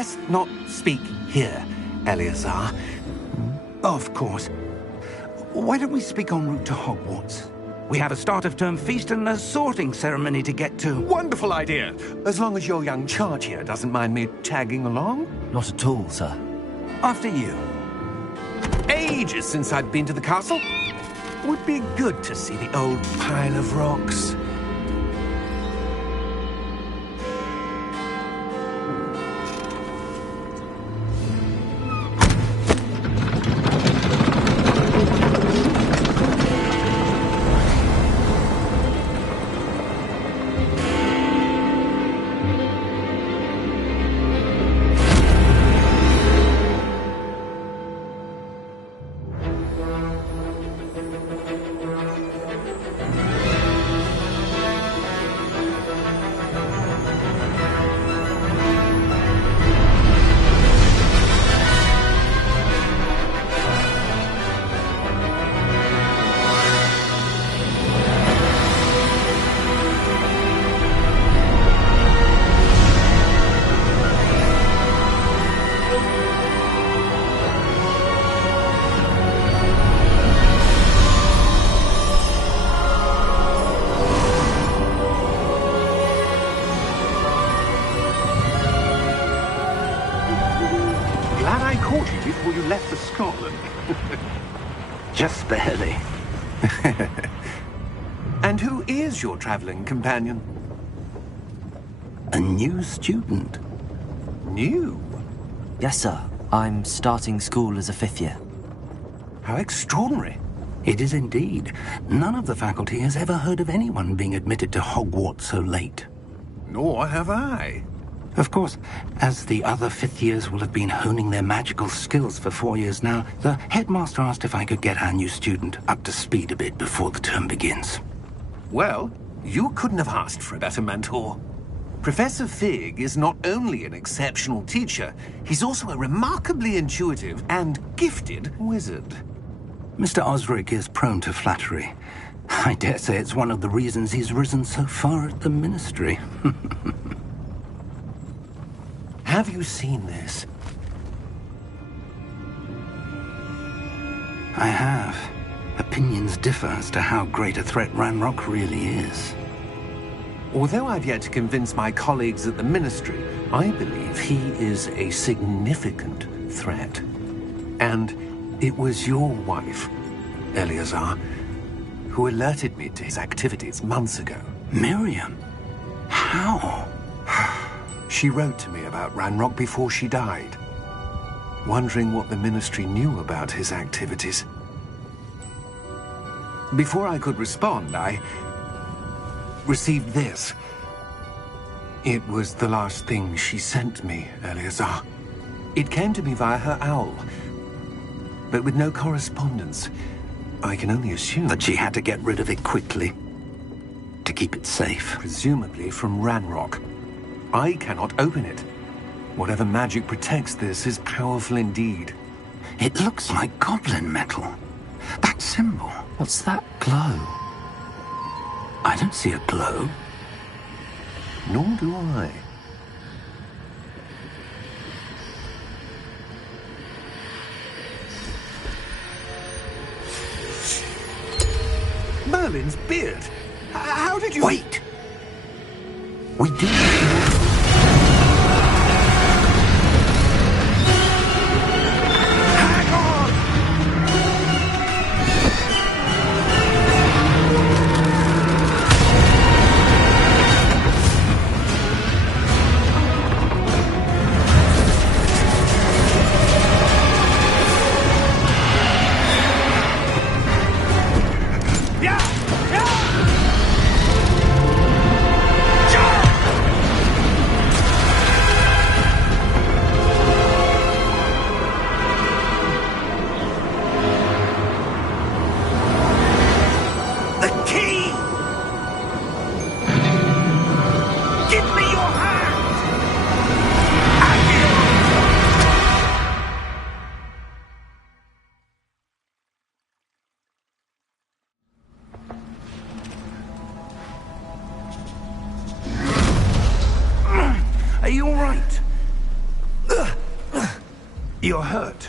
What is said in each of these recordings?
best not speak here, Eleazar. Of course. Why don't we speak en route to Hogwarts? We have a start-of-term feast and a sorting ceremony to get to. Wonderful idea! As long as your young charge here doesn't mind me tagging along. Not at all, sir. After you. Ages since I'd been to the castle. Would be good to see the old pile of rocks. Glad I caught you before you left for Scotland. Just barely. And who is your traveling companion? A new student. New? Yes, sir. I'm starting school as a 5th year. How extraordinary. It is indeed. None of the faculty has ever heard of anyone being admitted to Hogwarts so late. Nor have I. Of course, as the other 5th years will have been honing their magical skills for 4 years now, the headmaster asked if I could get our new student up to speed a bit before the term begins. Well, you couldn't have asked for a better mentor. Professor Fig is not only an exceptional teacher, he's also a remarkably intuitive and gifted wizard. Mr. Osric is prone to flattery. I dare say it's one of the reasons he's risen so far at the ministry. Have you seen this? I have. Opinions differ as to how great a threat Ranrock really is. Although I've yet to convince my colleagues at the Ministry, I believe he is a significant threat. And it was your wife, Eleazar, who alerted me to his activities months ago. Miriam? How? She wrote to me about Ranrock before she died, wondering what the Ministry knew about his activities. Before I could respond, I received this. It was the last thing she sent me, Eleazar. It came to me via her owl, but with no correspondence. I can only assume That she had to get rid of it quickly, to keep it safe. presumably from Ranrock. I cannot open it. Whatever magic protects this is powerful indeed. It looks like goblin metal. That symbol. What's that glow? I don't see a glow. Nor do I. Merlin's beard. How did you... Wait! We do... Hang on! Yeah! Yeah! You're hurt.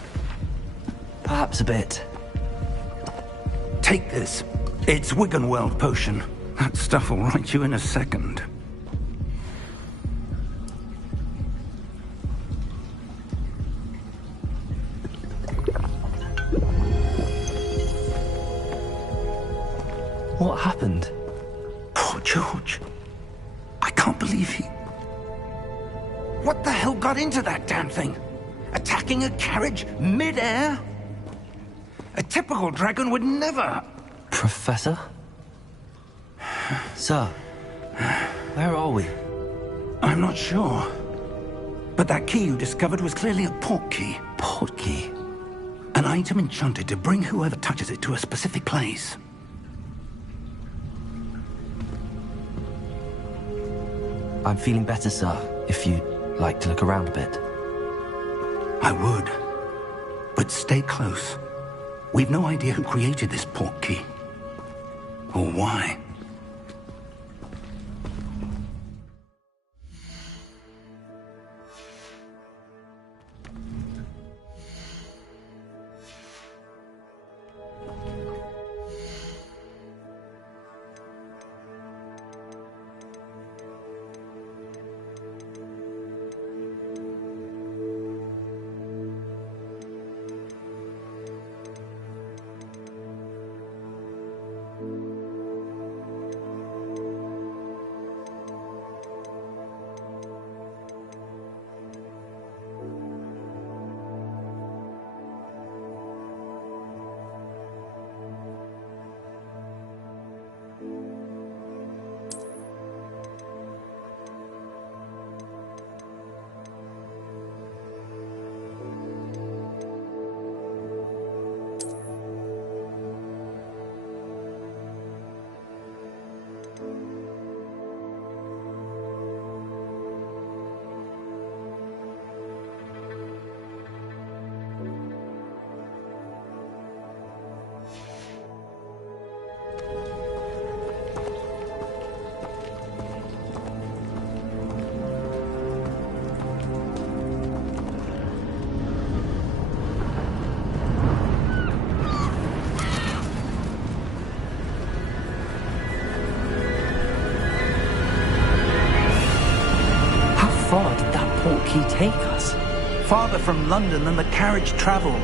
Perhaps a bit. Take this. It's Wiggenweld potion. That stuff will right you in a second. What happened? Poor George. I can't believe he... What the hell got into that damn thing? Attacking a carriage mid-air? A typical dragon would never... Professor? Sir, where are we? I'm not sure. But that key you discovered was clearly a port key. Port key? An item enchanted to bring whoever touches it to a specific place. I'm feeling better, sir, if you'd like to look around a bit. I would. But stay close. We've no idea who created this port key. Or why. How far did that port key take us? Farther from London than the carriage travelled.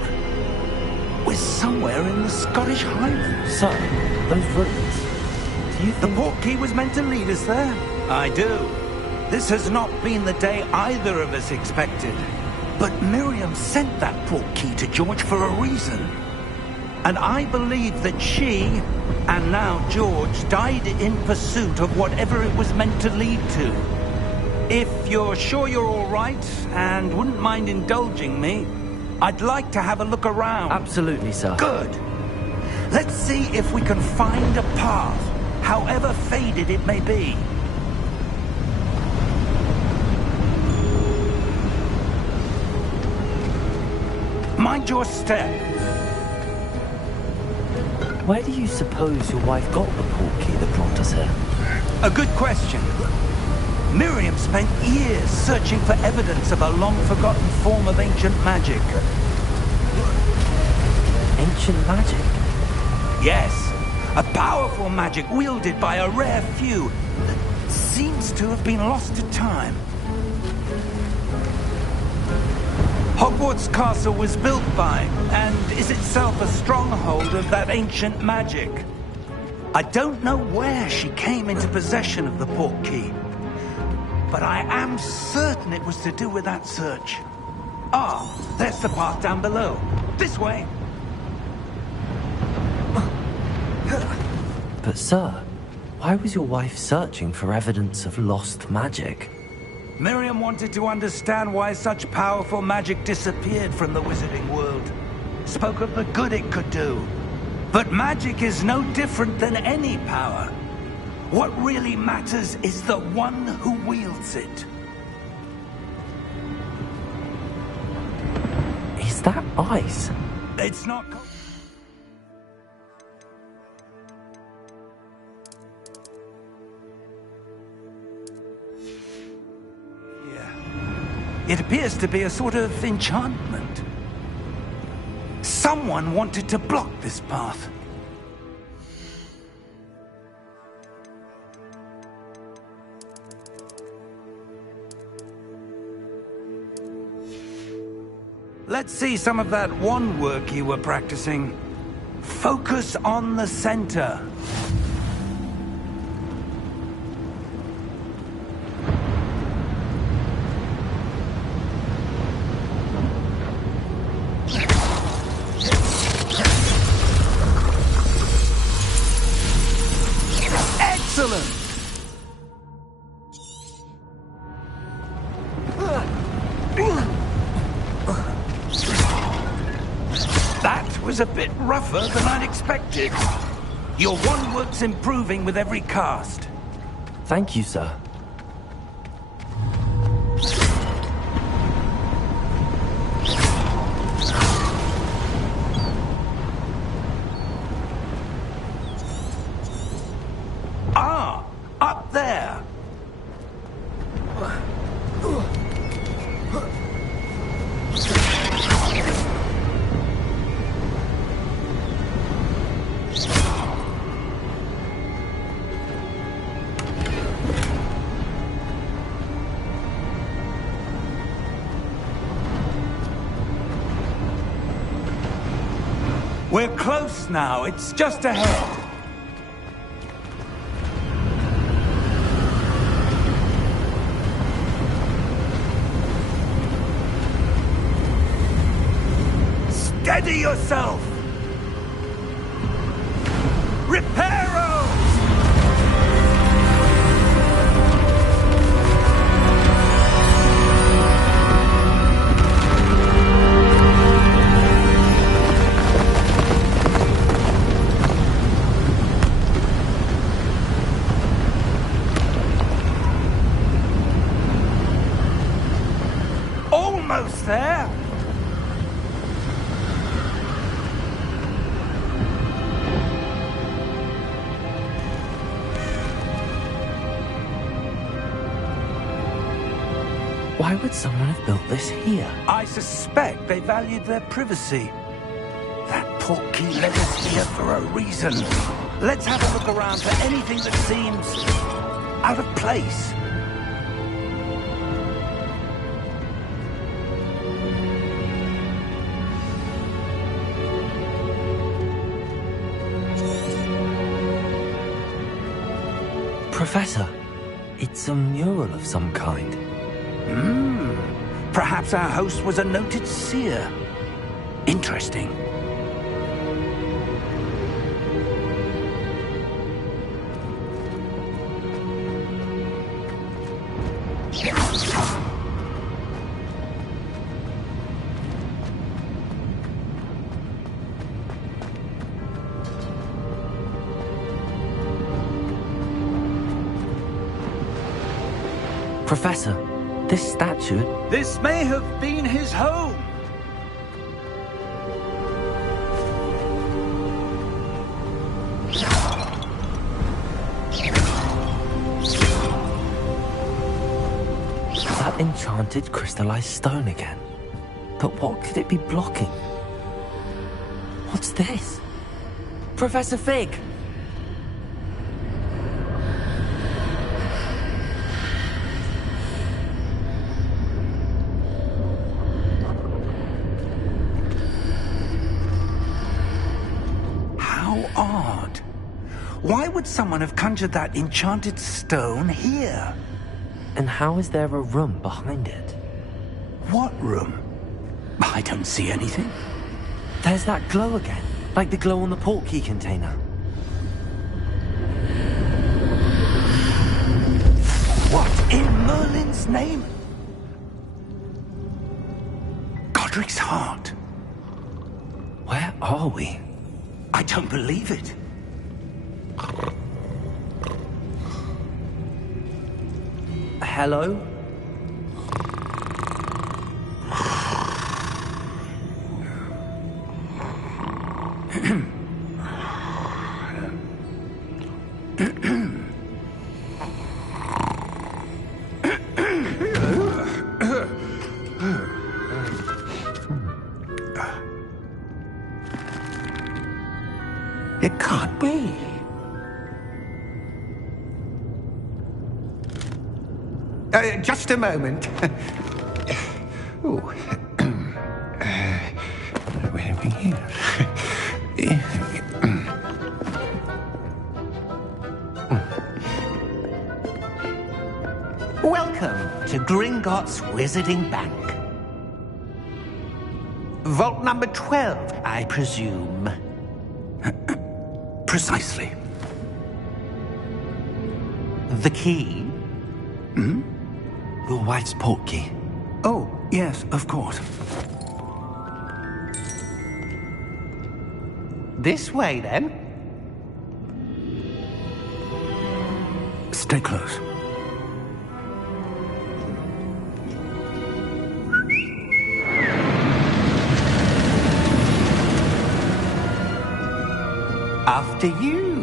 We're somewhere in the Scottish Highlands. Sir, those ruins. Do you The think... port key was meant to lead us there? I do. This has not been the day either of us expected. But Miriam sent that port key to George for a reason. And I believe that she, and now George, died in pursuit of whatever it was meant to lead to. If you're sure you're all right, and wouldn't mind indulging me, I'd like to have a look around. Absolutely, sir. Good. Let's see if we can find a path, however faded it may be. Mind your step. Where do you suppose your wife got the port key that brought us here? A good question. Miriam spent years searching for evidence of a long-forgotten form of ancient magic. Ancient magic? Yes, a powerful magic wielded by a rare few that seems to have been lost to time. Hogwarts Castle was built by, and is itself a stronghold of that ancient magic. I don't know where she came into possession of the port key, but I am certain it was to do with that search. Ah, there's the path down below. This way. But sir, why was your wife searching for evidence of lost magic? Miriam wanted to understand why such powerful magic disappeared from the wizarding world. Spoke of the good it could do. But magic is no different than any power. What really matters is the one who wields it. Is that ice? It's not... Yeah. It appears to be a sort of enchantment. Someone wanted to block this path. Let's see some of that wand work you were practicing. Focus on the center. Excellent! That was a bit rougher than I'd expected. Your wand work's improving with every cast. Thank you, sir. Ah, up there. We're close now. It's just ahead. Steady yourself! Reparo! Almost there! Why would someone have built this here? I suspect they valued their privacy. That portkey led us here for a reason. Let's have a look around for anything that seems out of place. Professor, it's a mural of some kind. Perhaps our host was a noted seer. Interesting. Professor, this statue... This may have been his home. That enchanted crystallized stone again. But what could it be blocking? What's this? Professor Fig! Odd. Why would someone have conjured that enchanted stone here? And how is there a room behind it? What room? I don't see anything. There's that glow again, like the glow on the portkey container. What in Merlin's name? Godric's heart. Where are we? I don't believe it. Hello? It can't be. Just a moment. Ooh. Where are we here? Welcome to Gringotts Wizarding Bank. Vault number 12, I presume. Precisely. The key? Your wife's portkey. Oh, yes, of course. This way, then. Stay close. After you.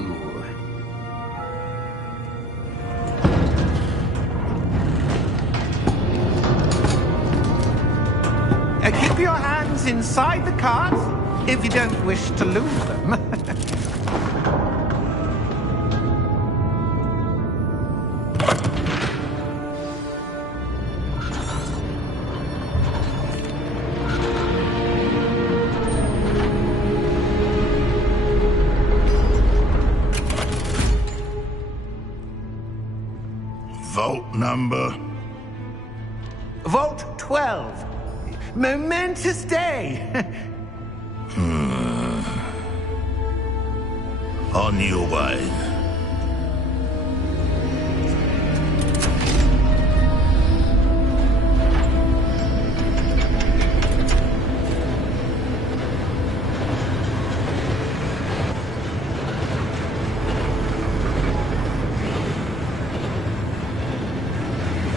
Keep your hands inside the cart if you don't wish to lose them. Vault number? Vault 12. Momentous day. On your way.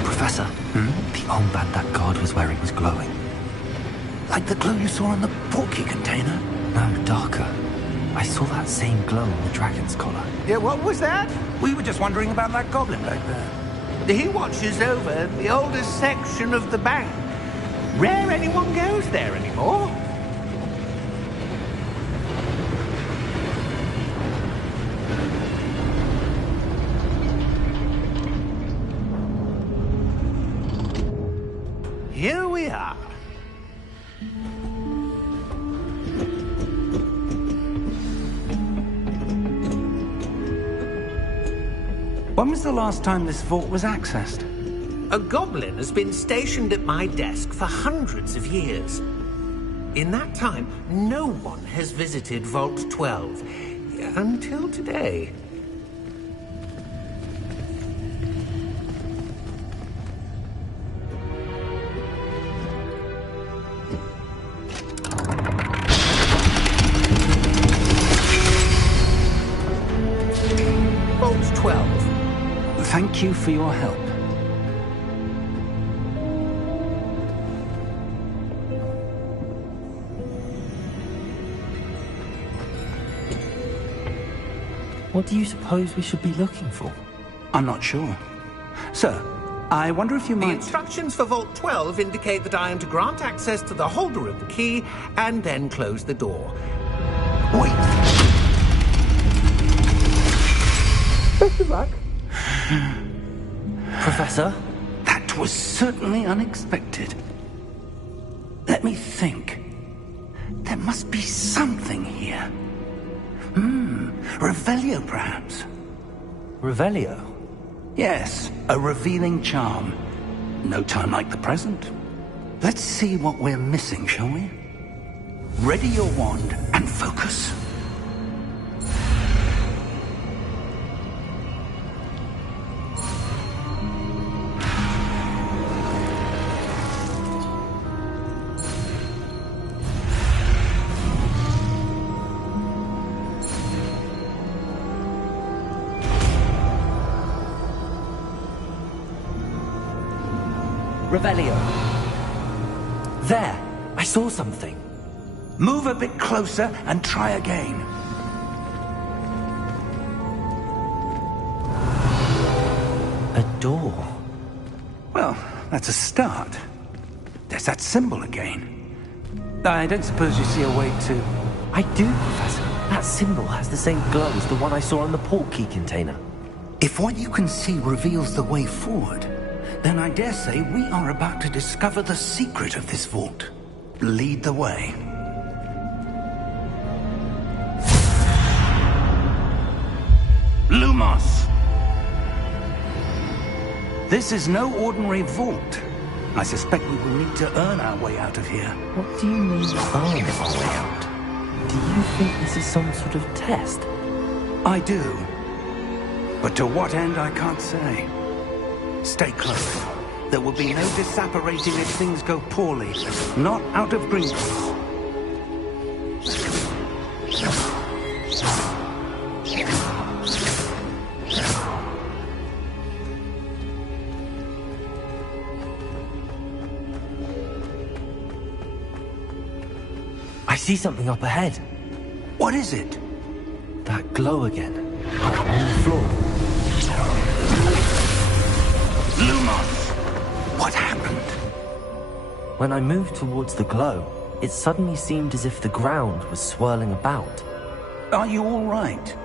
Professor, the armband that guard was wearing was glowing. Like the glow you saw in the portkey container? No, darker. I saw that same glow on the dragon's collar. Yeah, what was that? We were just wondering about that goblin back there. He watches over the oldest section of the bank. Rare anyone goes there anymore. Here we are. When was the last time this vault was accessed? A goblin has been stationed at my desk for hundreds of years. In that time, no one has visited Vault 12 until today. Vault 12. Thank you for your help. What do you suppose we should be looking for? I'm not sure. Sir, I wonder if you The might... instructions for Vault 12 indicate that I am to grant access to the holder of the key and then close the door. Wait! Best of luck. Professor? That was certainly unexpected. Let me think. There must be something here. Revelio, perhaps? Revelio? Yes, a revealing charm. No time like the present. Let's see what we're missing, shall we? Ready your wand and focus. Revelio. There! I saw something. Move a bit closer and try again. A door. Well, that's a start. There's that symbol again. I don't suppose you see a way to... I do, Professor. That symbol has the same glow as the one I saw on the port key container. If what you can see reveals the way forward, then I dare say we are about to discover the secret of this vault. Lead the way. Lumos! This is no ordinary vault. I suspect we will need to earn our way out of here. What do you mean, earn our way out? Do you think this is some sort of test? I do. But to what end, I can't say. Stay close. There will be no disapparating if things go poorly. Not out of Gringotts. I see something up ahead. What is it? That glow again. On the floor. Lumos! What happened? When I moved towards the glow, it suddenly seemed as if the ground was swirling about. Are you all right?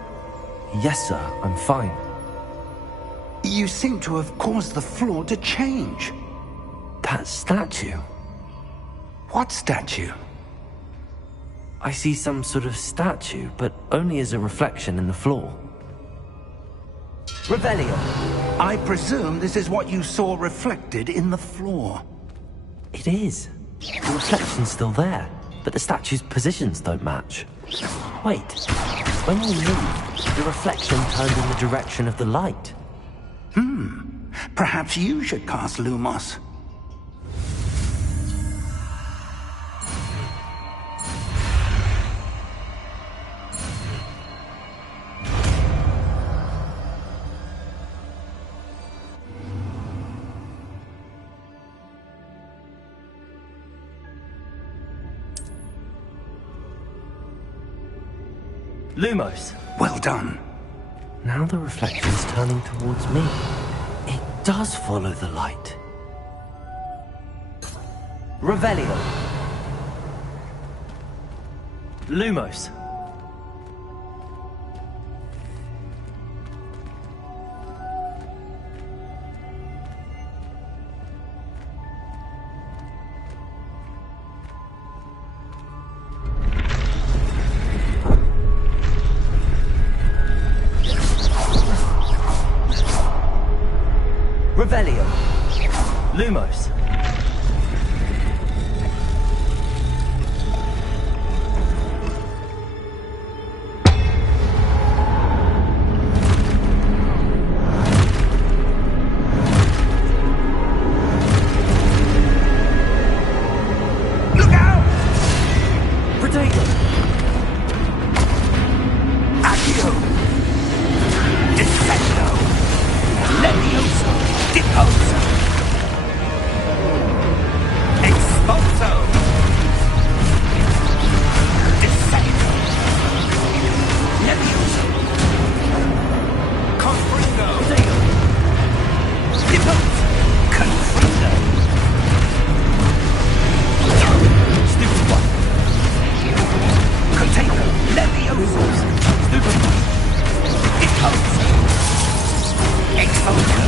Yes, sir, I'm fine. You seem to have caused the floor to change. That statue. What statue? I see some sort of statue, but only as a reflection in the floor. Revelio! I presume this is what you saw reflected in the floor. It is. The reflection's still there, but the statue's positions don't match. Wait. When you moved, the reflection turned in the direction of the light. Perhaps you should cast Lumos. Lumos! Well done. Now the reflection's turning towards me. It does follow the light. Revelio! Lumos! Revelio! Lumos! Look out! Protego! Accio! Defendo! Levioso! Deposo! Expulso! Descendo! Levioso! Confringo! Deposo! Confringo! Stupid one! Contago! Levioso! Stupid one! Deposo! Expulso!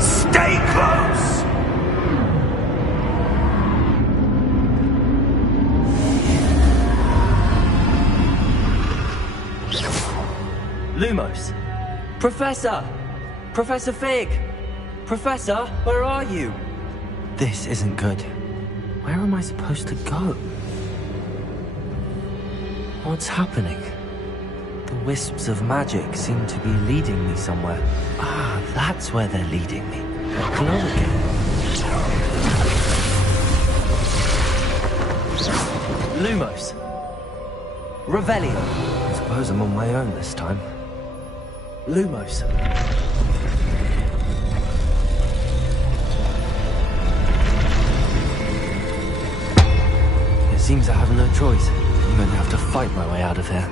Stay close! Lumos! Professor! Professor Fig! Professor, where are you? This isn't good. Where am I supposed to go? What's happening? The wisps of magic seem to be leading me somewhere. Ah, that's where they're leading me. That glow again. Lumos! Revelio. I suppose I'm on my own this time. Lumos. It seems I have no choice. I'm going to have to fight my way out of here.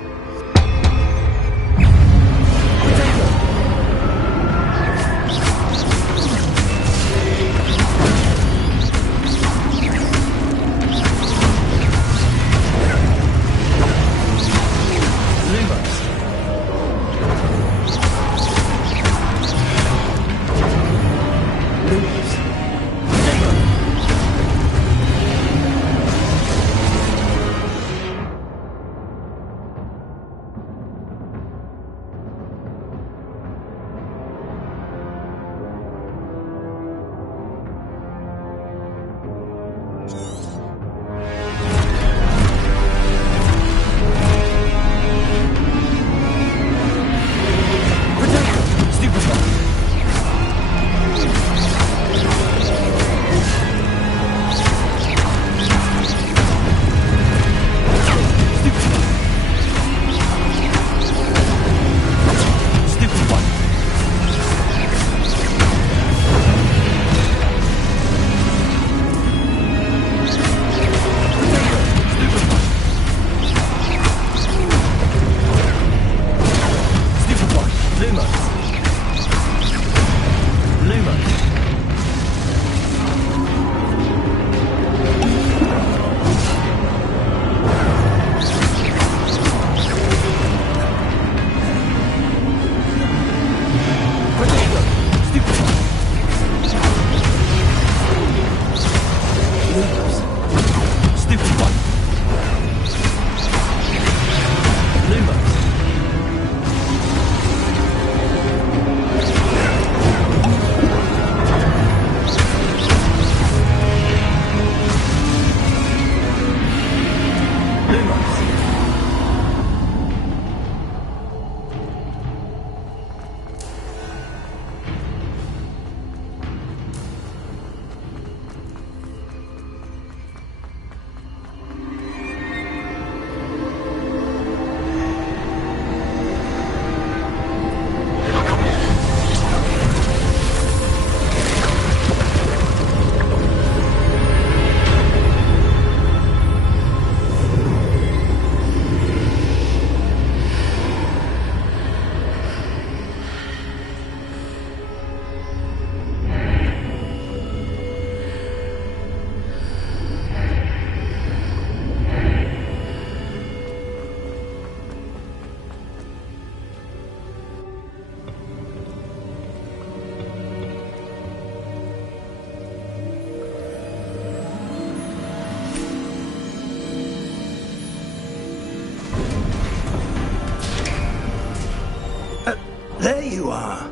There you are.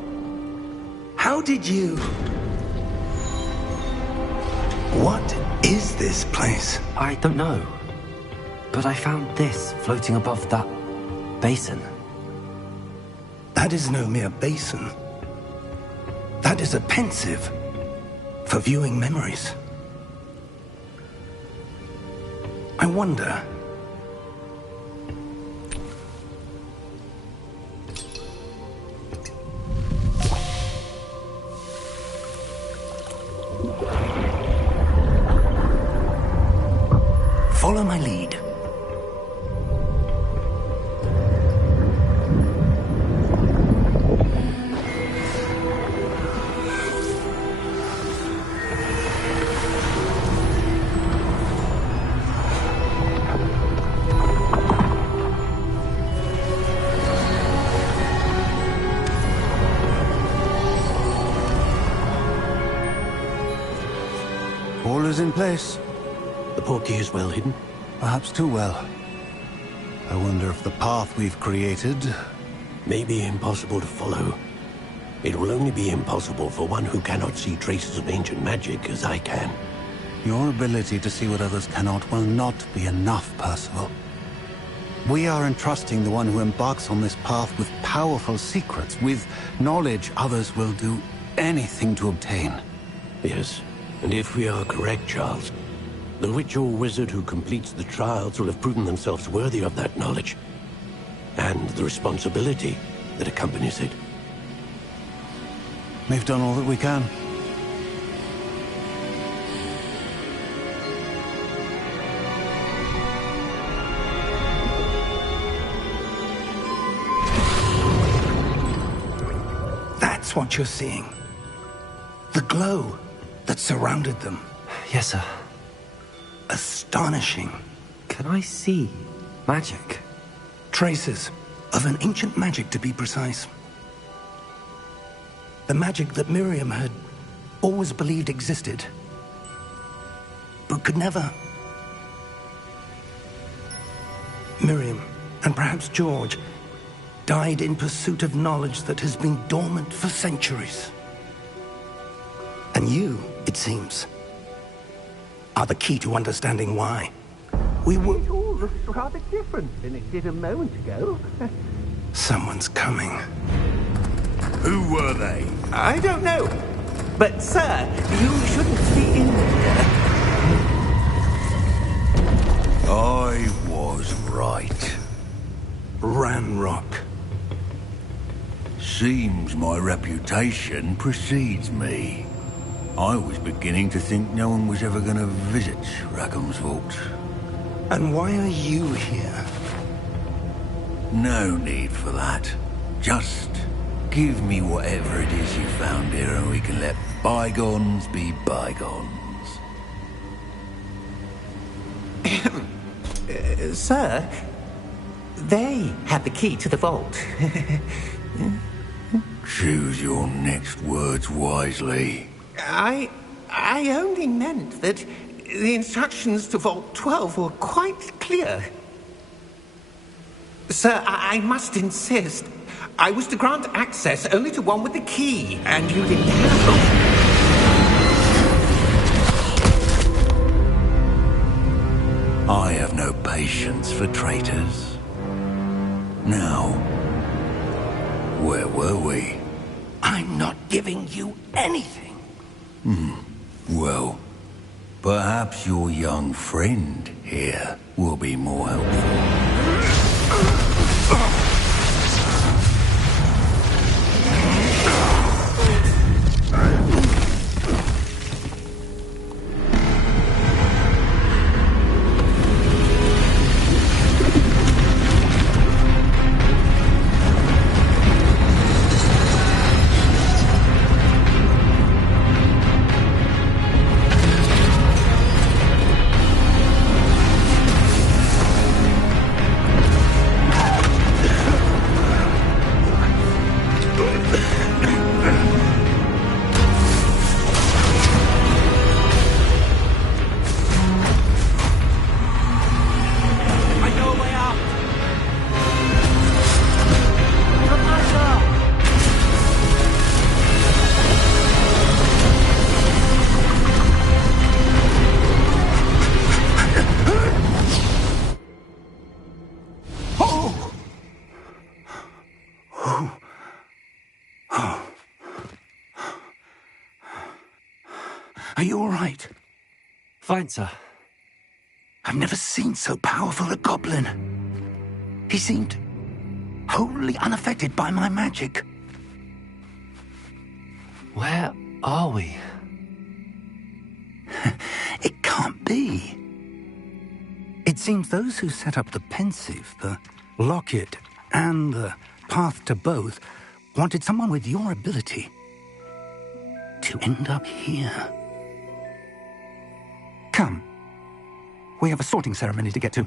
How did you... What is this place? I don't know. But I found this floating above that basin. That is no mere basin. That is a pensive for viewing memories. I wonder... Follow my lead. All is in place. The portkey is well hidden. Perhaps too well. I wonder if the path we've created... May be impossible to follow. It will only be impossible for one who cannot see traces of ancient magic as I can. Your ability to see what others cannot will not be enough, Percival. We are entrusting the one who embarks on this path with powerful secrets, with knowledge others will do anything to obtain. Yes, and if we are correct, Charles, The witch or wizard who completes the trials will have proven themselves worthy of that knowledge, and the responsibility that accompanies it. We've done all that we can. That's what you're seeing. The glow that surrounded them. Yes, sir. Astonishing. Can I see magic? Traces of an ancient magic, to be precise. The magic that Miriam had always believed existed, but could never. Miriam, and perhaps George, died in pursuit of knowledge that has been dormant for centuries. And you, it seems, are the key to understanding why. We were... It all looks rather different than it did a moment ago. Someone's coming. Who were they? I don't know. But, sir, you shouldn't be in there. I was right. Ranrock. Seems my reputation precedes me. I was beginning to think no one was ever going to visit Rackham's vault. And why are you here? No need for that. Just give me whatever it is you found here and we can let bygones be bygones. Sir, they had the key to the vault. Choose your next words wisely. I only meant that the instructions to Vault 12 were quite clear. Sir, I must insist. I was to grant access only to one with the key, and you didn't have them. I have no patience for traitors. Now, where were we? I'm not giving you anything. Well, perhaps your young friend here will be more helpful. Are you all right? Fine, sir. I've never seen so powerful a goblin. He seemed wholly unaffected by my magic. Where are we? It can't be. It seems those who set up the pensive, the locket, and the path to both wanted someone with your ability to end up here. Come. We have a sorting ceremony to get to.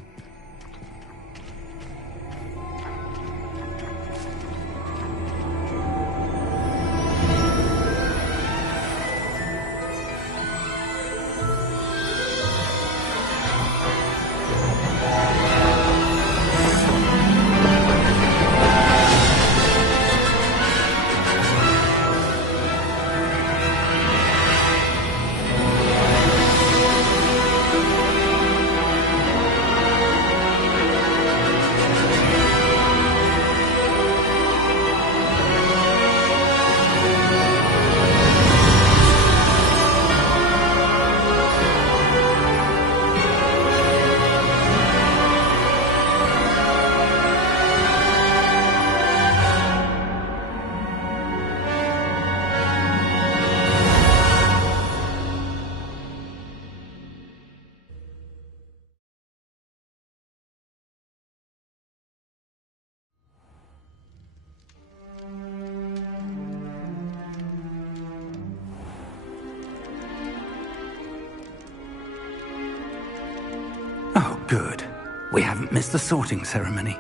Good. We haven't missed the sorting ceremony.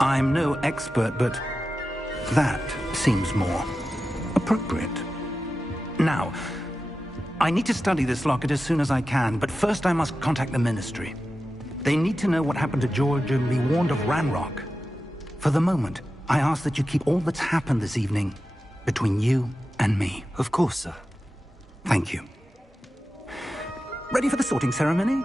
I'm no expert, but that seems more appropriate. Now, I need to study this locket as soon as I can, but first I must contact the Ministry. They need to know what happened to George and be warned of Ranrock. For the moment, I ask that you keep all that's happened this evening between you and me. Of course, sir. Thank you. Ready for the sorting ceremony?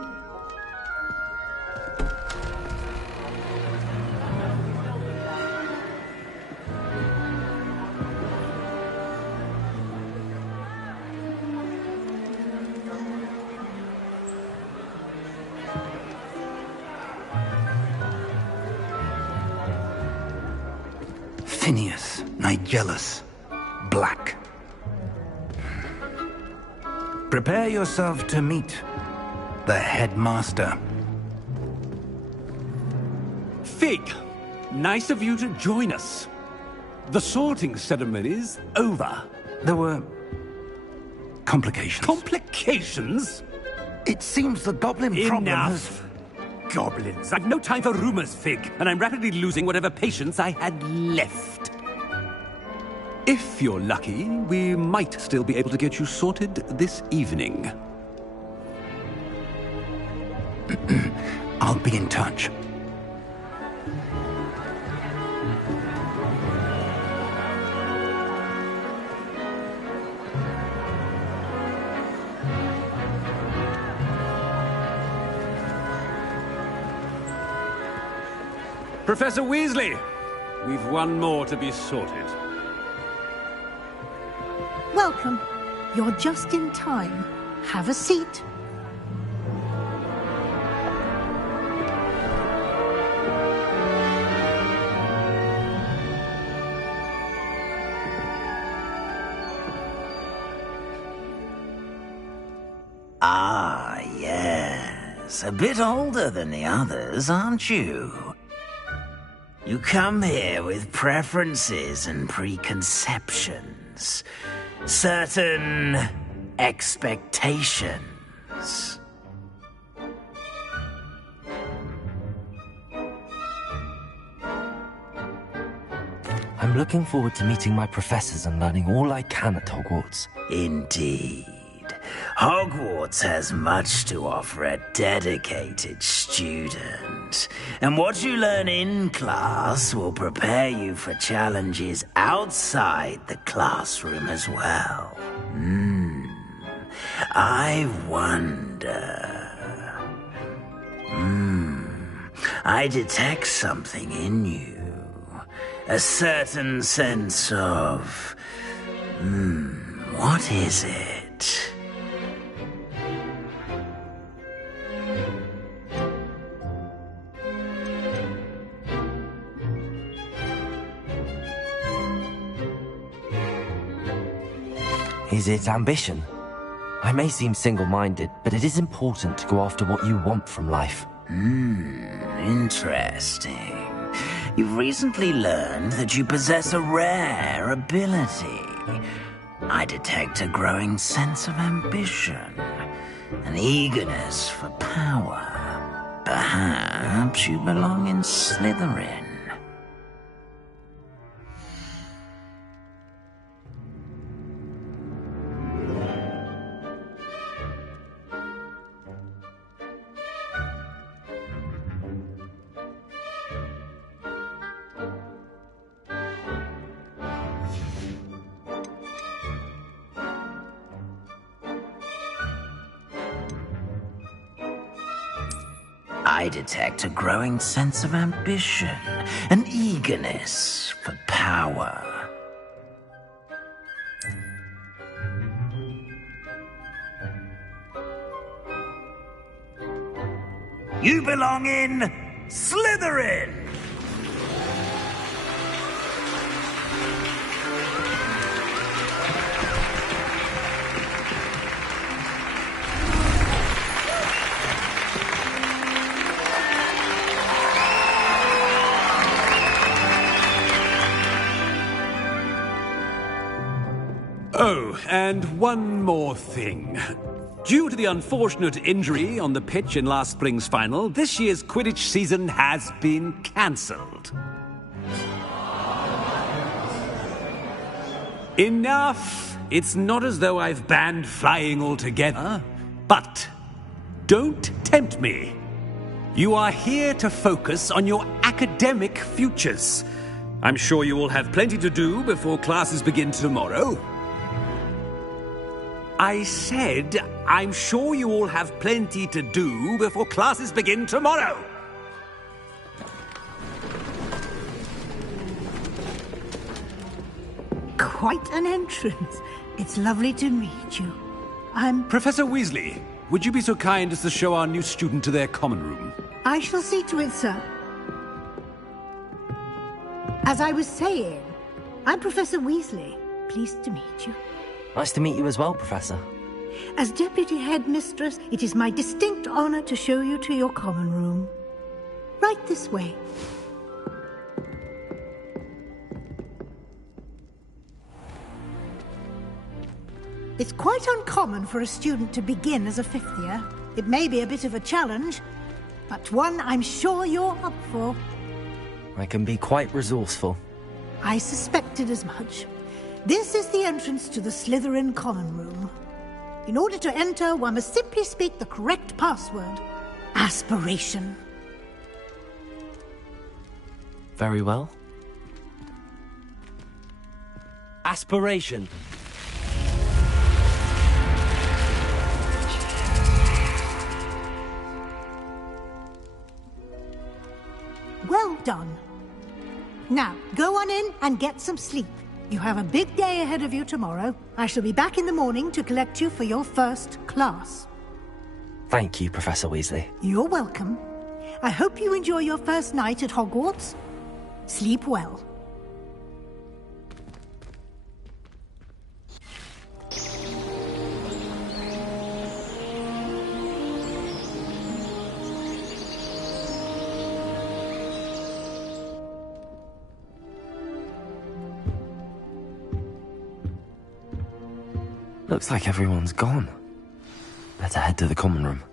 Phineas, Nigellus, Black. Prepare yourself to meet the headmaster. Fig, nice of you to join us. The sorting ceremony's over. There were complications. Complications? It seems the goblin problem has... Enough! Goblins. I've no time for rumors, Fig, and I'm rapidly losing whatever patience I had left. If you're lucky, we might still be able to get you sorted this evening. I'll be in touch. Professor Weasley, we've one more to be sorted. Welcome. You're just in time. Have a seat. Ah, yes. A bit older than the others, aren't you? You come here with preferences and preconceptions. Certain expectations. I'm looking forward to meeting my professors and learning all I can at Hogwarts. Indeed. Hogwarts has much to offer a dedicated student. And what you learn in class will prepare you for challenges outside the classroom as well. I wonder... I detect something in you. A certain sense of... what is it? Is it ambition? I may seem single-minded, but it is important to go after what you want from life. Interesting. You've recently learned that you possess a rare ability. I detect a growing sense of ambition, an eagerness for power. Perhaps you belong in Slytherin. I detect a growing sense of ambition, an eagerness for power. You belong in Slytherin! Oh, and one more thing. Due to the unfortunate injury on the pitch in last spring's final, this year's Quidditch season has been cancelled. Enough! It's not as though I've banned flying altogether. But don't tempt me. You are here to focus on your academic futures. I'm sure you will have plenty to do before classes begin tomorrow. I said, I'm sure you all have plenty to do before classes begin tomorrow. Quite an entrance. It's lovely to meet you. Professor Weasley, would you be so kind as to show our new student to their common room? I shall see to it, sir. As I was saying, I'm Professor Weasley. Pleased to meet you. Nice to meet you as well, Professor. As Deputy Headmistress, it is my distinct honor to show you to your common room. Right this way. It's quite uncommon for a student to begin as a fifth year. It may be a bit of a challenge, but one I'm sure you're up for. I can be quite resourceful. I suspected as much. This is the entrance to the Slytherin common room. In order to enter, one must simply speak the correct password. Aspiration. Very well. Aspiration. Well done. Now, go on in and get some sleep. You have a big day ahead of you tomorrow. I shall be back in the morning to collect you for your first class. Thank you, Professor Weasley. You're welcome. I hope you enjoy your first night at Hogwarts. Sleep well. Looks like everyone's gone. Better head to the common room.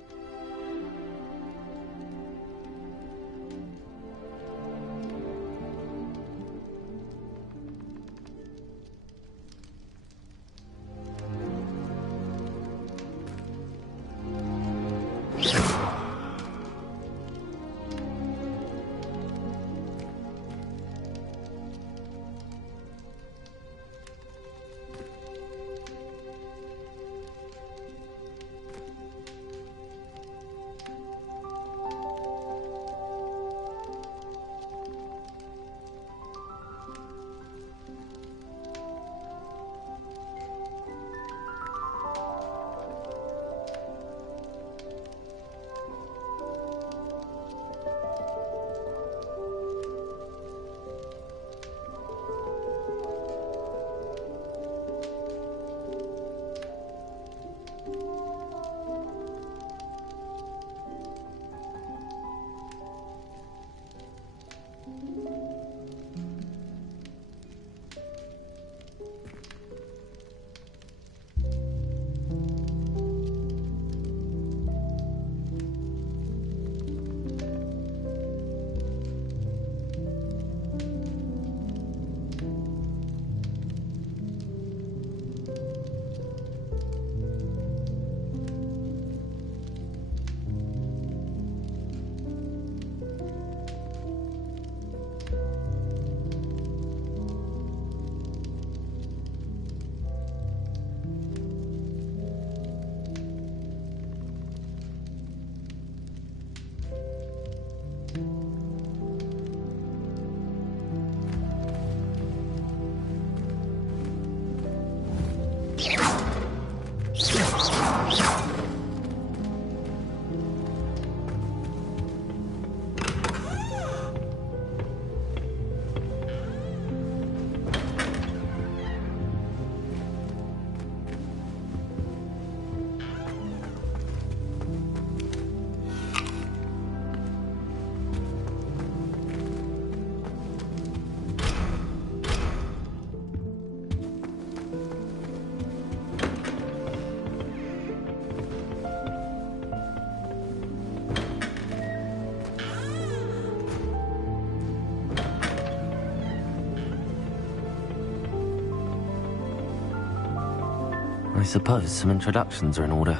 I suppose some introductions are in order.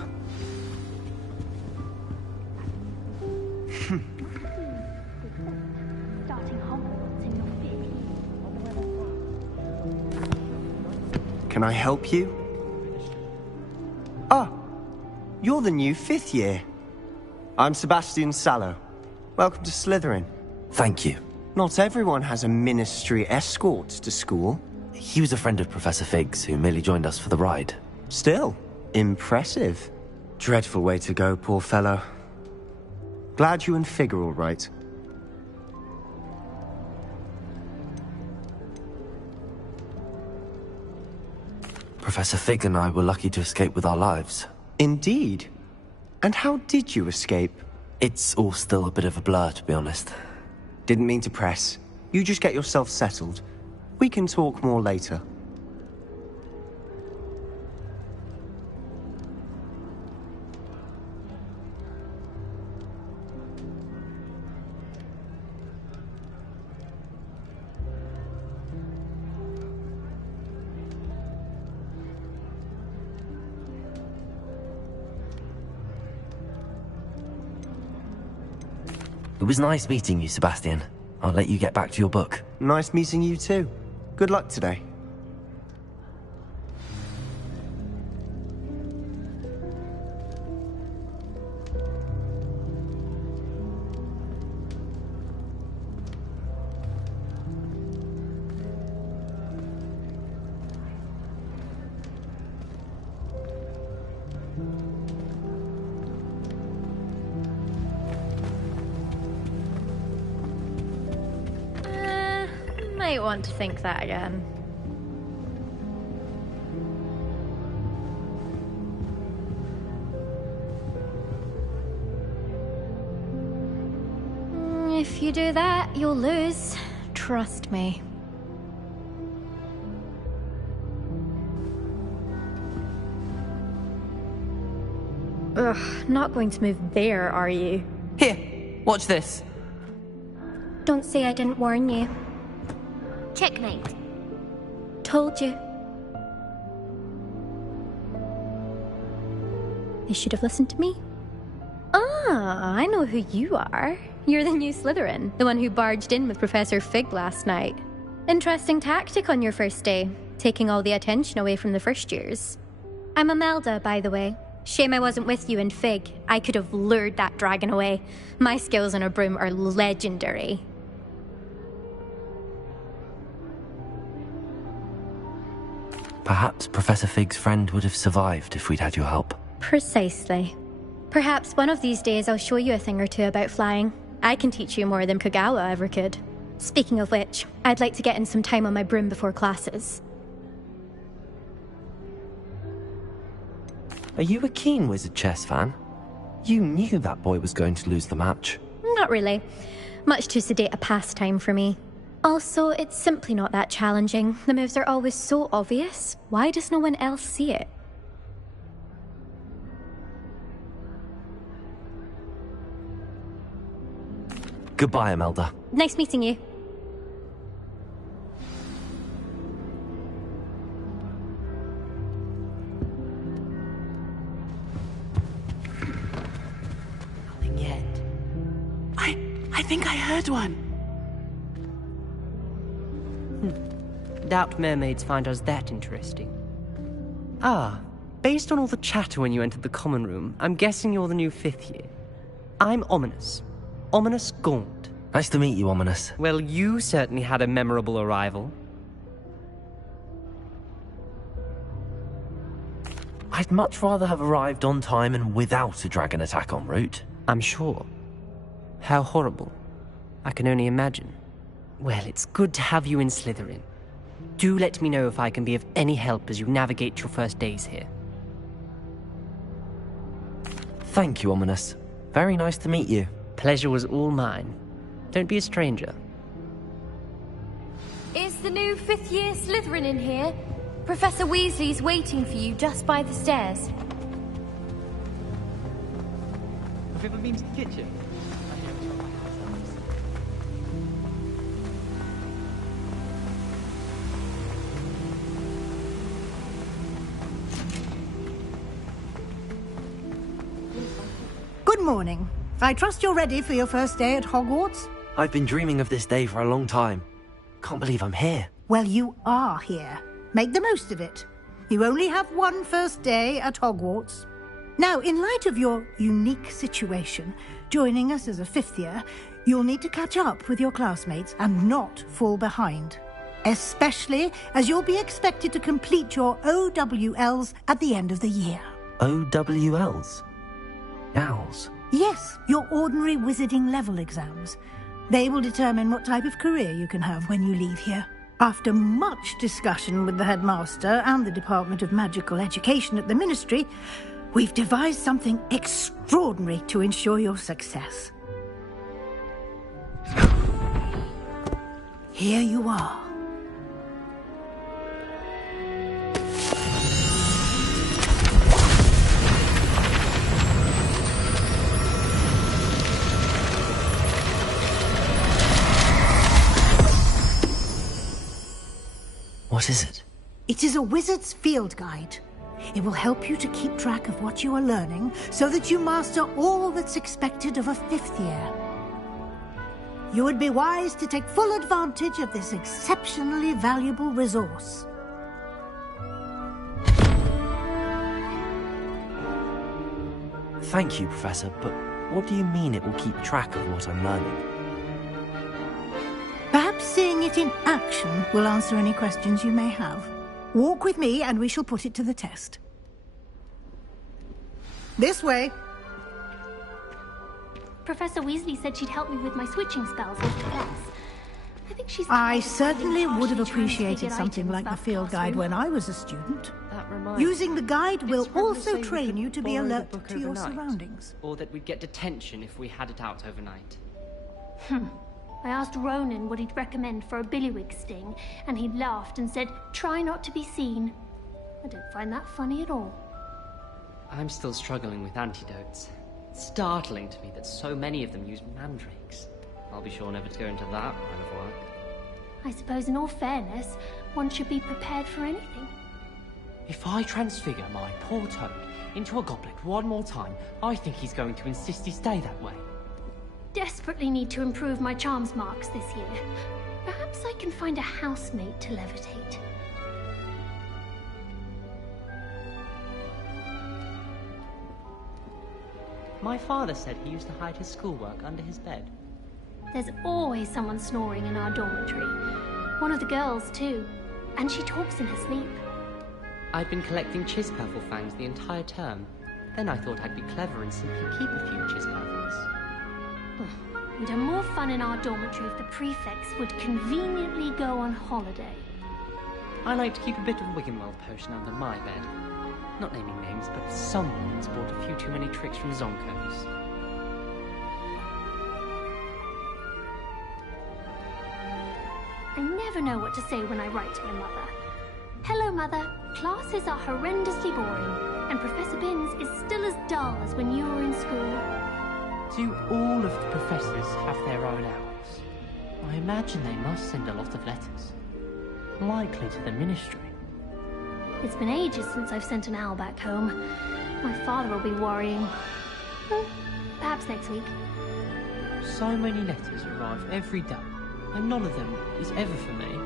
Can I help you? Ah, you're the new 5th year. I'm Sebastian Sallow. Welcome to Slytherin. Thank you. Not everyone has a ministry escort to school. He was a friend of Professor Fig's who merely joined us for the ride. Still, impressive. Dreadful way to go, poor fellow. Glad you and Fig are all right. Professor Fig and I were lucky to escape with our lives. Indeed. And how did you escape? It's all still a bit of a blur, to be honest. Didn't mean to press. You just get yourself settled. We can talk more later. It was nice meeting you, Sebastian. I'll let you get back to your book. Nice meeting you too. Good luck today. Might want to think that again. If you do that, you'll lose. Trust me. Ugh, not going to move there, are you? Here, watch this. Don't say I didn't warn you. Checkmate. Told you. You should have listened to me. Ah, I know who you are. You're the new Slytherin, the one who barged in with Professor Fig last night. Interesting tactic on your first day, taking all the attention away from the first years. I'm Imelda, by the way. Shame I wasn't with you and Fig. I could have lured that dragon away. My skills on a broom are legendary. Perhaps Professor Fig's friend would have survived if we'd had your help. Precisely. Perhaps one of these days I'll show you a thing or two about flying. I can teach you more than Kagawa ever could. Speaking of which, I'd like to get in some time on my broom before classes. Are you a keen Wizard chess fan? You knew that boy was going to lose the match. Not really. Much too sedate a pastime for me. Also, it's simply not that challenging. The moves are always so obvious. Why does no one else see it? Goodbye, Imelda. Nice meeting you. Nothing yet. I think I heard one. Doubt mermaids find us that interesting. Ah, based on all the chatter when you entered the common room, I'm guessing you're the new 5th year. I'm Ominous. Ominous Gaunt. Nice to meet you, Ominous. Well, you certainly had a memorable arrival. I'd much rather have arrived on time and without a dragon attack en route. I'm sure. How horrible. I can only imagine. Well, it's good to have you in Slytherin. Do let me know if I can be of any help as you navigate your first days here. Thank you, Ominous. Very nice to meet you. Pleasure was all mine. Don't be a stranger. Is the new 5th year Slytherin in here? Professor Weasley's waiting for you just by the stairs. Have you ever been to the kitchen? Good morning. I trust you're ready for your first day at Hogwarts? I've been dreaming of this day for a long time. Can't believe I'm here. Well, you are here. Make the most of it. You only have one first day at Hogwarts. Now, in light of your unique situation, joining us as a fifth year, you'll need to catch up with your classmates and not fall behind. Especially as you'll be expected to complete your OWLs at the end of the year. OWLs? Owls? Yes, your ordinary wizarding level exams. They will determine what type of career you can have when you leave here. After much discussion with the headmaster and the Department of Magical Education at the Ministry, we've devised something extraordinary to ensure your success. Here you are. What is it? It is a wizard's field guide. It will help you to keep track of what you are learning so that you master all that's expected of a fifth year. You would be wise to take full advantage of this exceptionally valuable resource. Thank you, Professor, but what do you mean it will keep track of what I'm learning? Perhaps seeing it in action will answer any questions you may have. Walk with me and we shall put it to the test. This way. Professor Weasley said she'd help me with my switching spells after class. I think she's... I certainly would have appreciated something like the field guide when I was a student. Using the guide will also train you to be alert to your surroundings. Or that we'd get detention if we had it out overnight. I asked Ronan what he'd recommend for a billywig sting, and he laughed and said, try not to be seen. I don't find that funny at all. I'm still struggling with antidotes. It's startling to me that so many of them use mandrakes. I'll be sure never to go into that line of work. I suppose in all fairness, one should be prepared for anything. If I transfigure my poor Toad into a goblet one more time, I think he's going to insist he stay that way. Desperately need to improve my charms marks this year. Perhaps I can find a housemate to levitate. My father said he used to hide his schoolwork under his bed. There's always someone snoring in our dormitory. One of the girls, too. And she talks in her sleep. I'd been collecting Chispurple fangs the entire term. Then I thought I'd be clever and simply keep a few Chispurples. We'd have more fun in our dormitory if the prefects would conveniently go on holiday. I like to keep a bit of Wiggenweld potion under my bed. Not naming names, but someone's bought a few too many tricks from Zonko's. I never know what to say when I write to my mother. Hello, Mother. Classes are horrendously boring, and Professor Binns is still as dull as when you were in school. Do all of the professors have their own hours? I imagine they must send a lot of letters. Likely to the Ministry. It's been ages since I've sent an owl back home. My father will be worrying. Perhaps next week. So many letters arrive every day, and none of them is ever for me.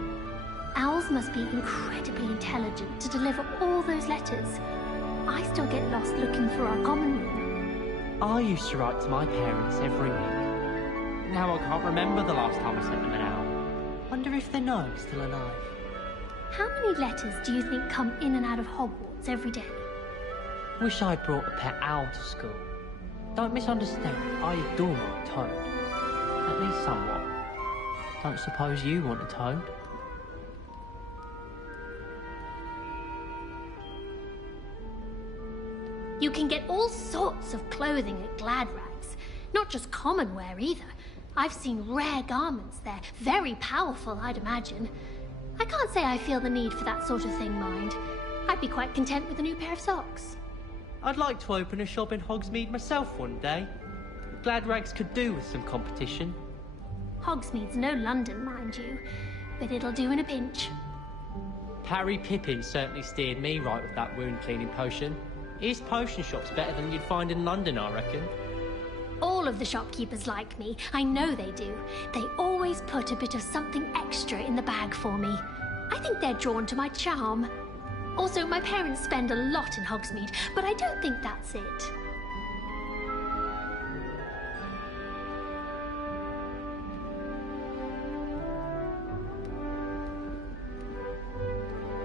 Owls must be incredibly intelligent to deliver all those letters. I still get lost looking through our common room. I used to write to my parents every week. Now I can't remember the last time I sent them an owl. Wonder if they know I'm still alive. How many letters do you think come in and out of Hogwarts every day? Wish I'd brought a pet owl to school. Don't misunderstand, I adore my Toad. At least somewhat. Don't suppose you want a Toad? You can get all sorts of clothing at Gladrags. Not just common wear either. I've seen rare garments there. Very powerful, I'd imagine. I can't say I feel the need for that sort of thing, mind. I'd be quite content with a new pair of socks. I'd like to open a shop in Hogsmeade myself one day. Gladrags could do with some competition. Hogsmeade's no London, mind you. But it'll do in a pinch. Harry Pippin certainly steered me right with that wound cleaning potion. His potion shop's better than you'd find in London, I reckon. All of the shopkeepers like me. I know they do. They always put a bit of something extra in the bag for me. I think they're drawn to my charm. Also, my parents spend a lot in Hogsmeade, but I don't think that's it.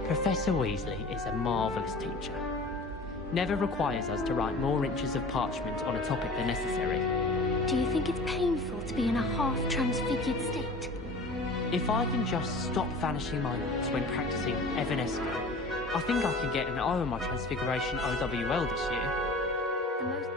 Professor Weasley is a marvellous teacher. Never requires us to write more inches of parchment on a topic than necessary. Do you think it's painful to be in a half-transfigured state? If I can just stop vanishing my words when practicing Evanesco, I think I can get an O on my Transfiguration OWL this year. The most...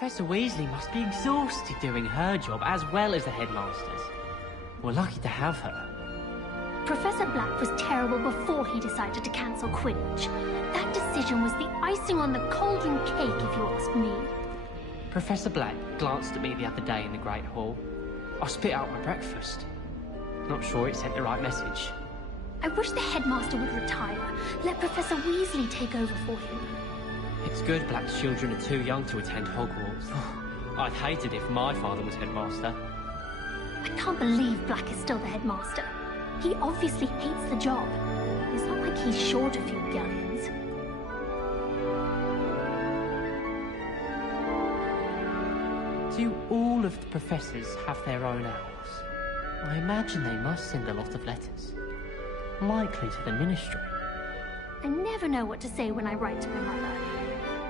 Professor Weasley must be exhausted doing her job as well as the headmaster's. We're lucky to have her. Professor Black was terrible before he decided to cancel Quidditch. That decision was the icing on the cauldron cake, if you ask me. Professor Black glanced at me the other day in the Great Hall. I spit out my breakfast. Not sure it sent the right message. I wish the headmaster would retire. Let Professor Weasley take over for him. It's good Black's children are too young to attend Hogwarts. I'd hate it if my father was headmaster. I can't believe Black is still the headmaster. He obviously hates the job. It's not like he's short a few galleons. Do all of the professors have their own owls? I imagine they must send a lot of letters. Likely to the Ministry. I never know what to say when I write to my mother.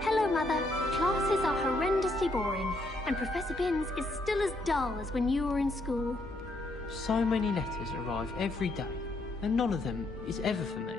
Hello, Mother. Classes are horrendously boring, and Professor Binns is still as dull as when you were in school. So many letters arrive every day, and none of them is ever for me.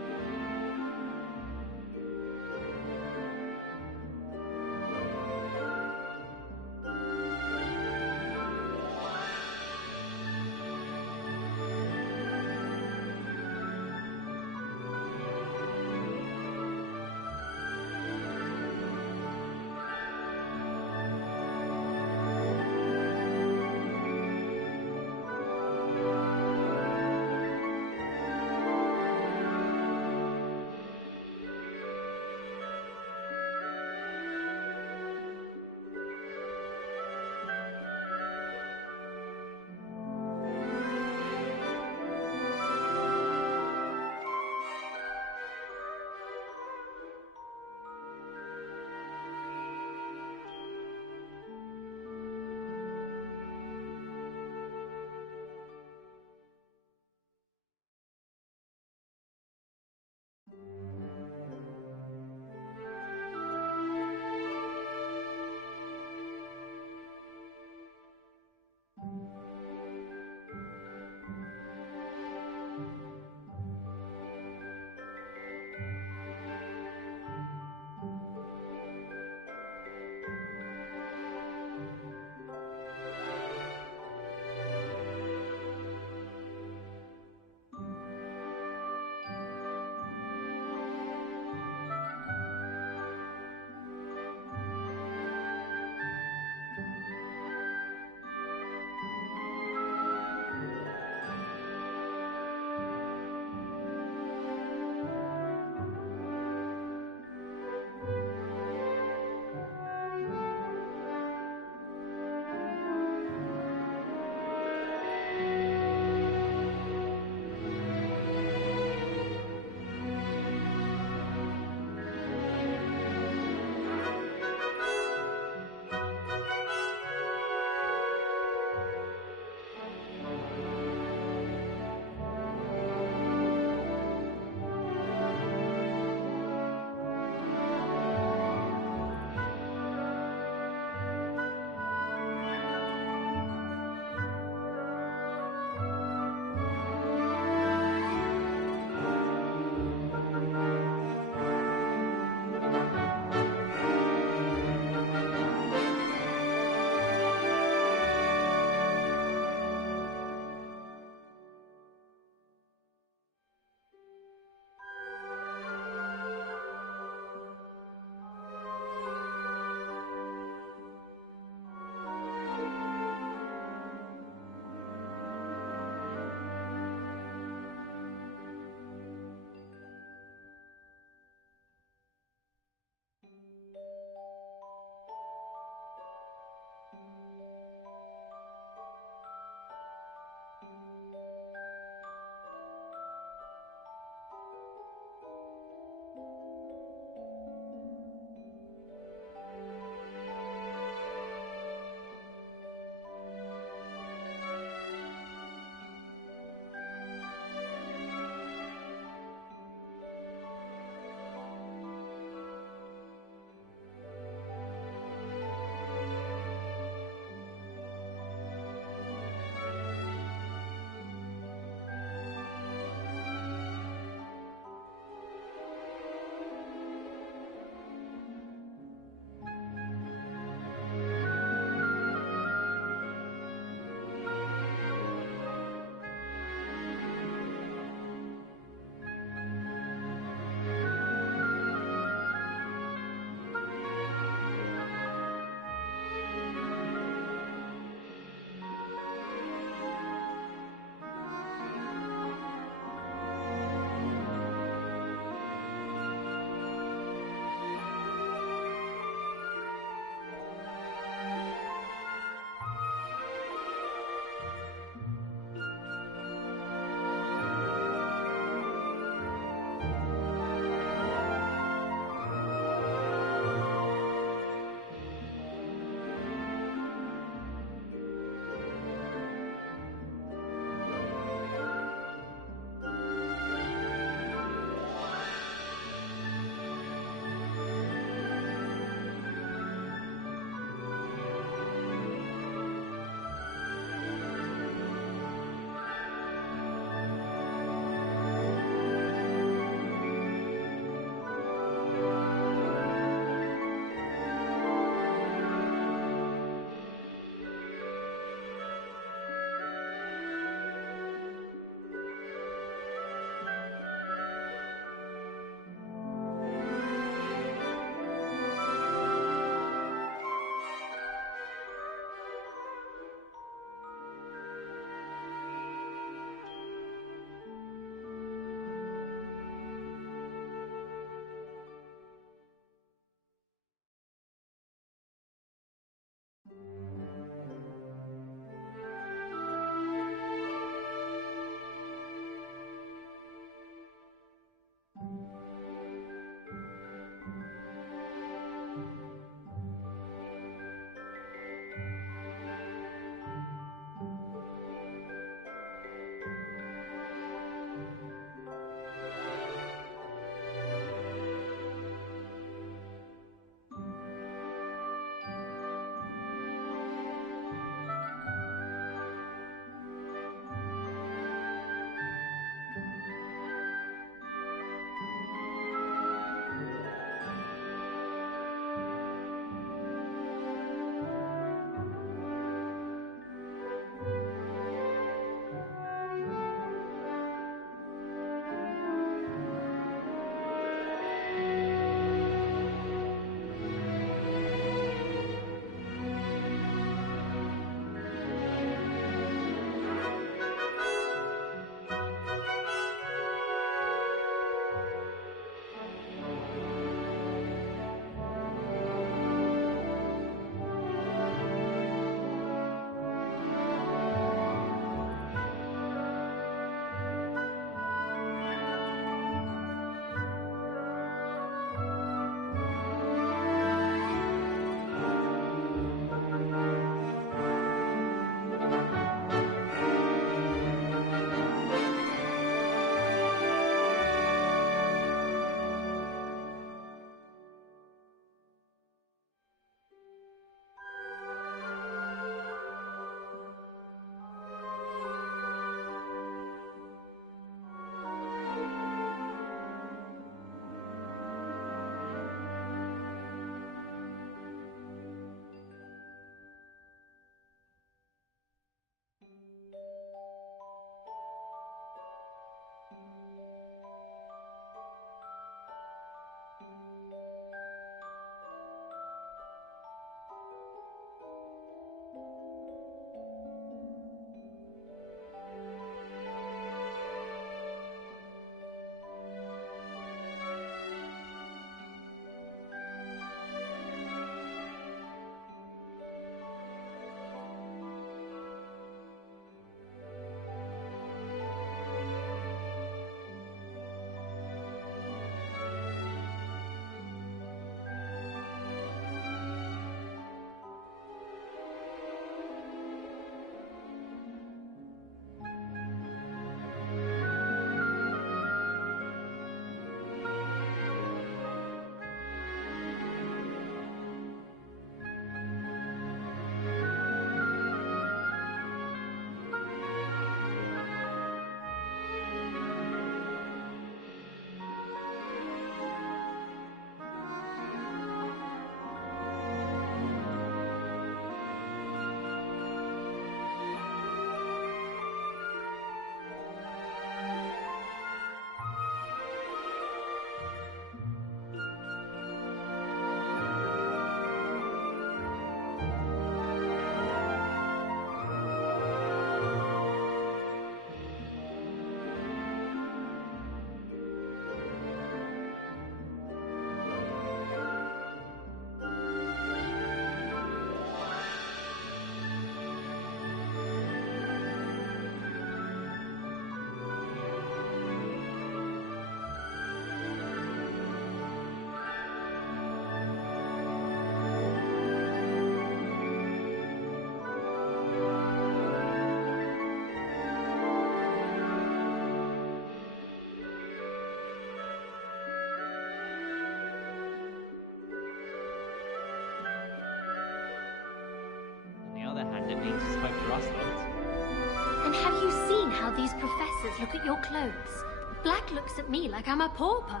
trust us. And have you seen how these professors look at your clothes? Black looks at me like I'm a pauper.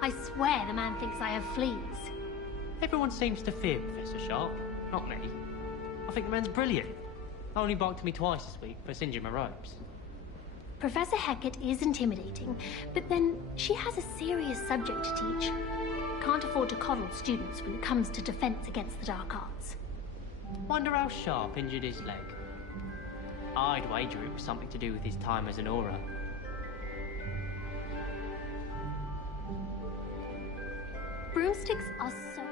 I swear the man thinks I have fleas. Everyone seems to fear Professor Sharp, not me. I think the man's brilliant. Only barked at me twice this week for singeing my robes. Professor Hecat is intimidating, but then she has a serious subject to teach. Can't afford to coddle students when it comes to defense against the dark arts. Wonder how Sharp injured his leg. I'd wager it was something to do with his time as an aura. Broomsticks are so...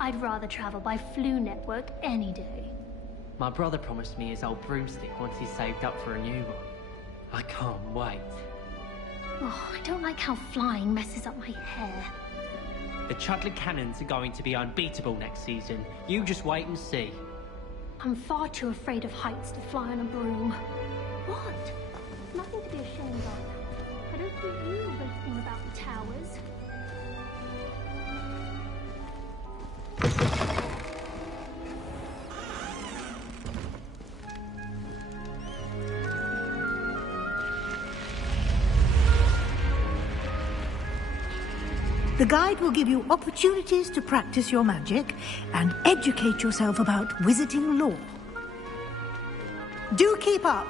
I'd rather travel by flu network any day. My brother promised me his old broomstick once he's saved up for a new one. I can't wait. Oh, I don't like how flying messes up my hair. The Chudley Cannons are going to be unbeatable next season. You just wait and see. I'm far too afraid of heights to fly on a broom. What? Nothing to be ashamed of. I don't see you boasting about the towers. The guide will give you opportunities to practice your magic and educate yourself about wizarding lore. Do keep up!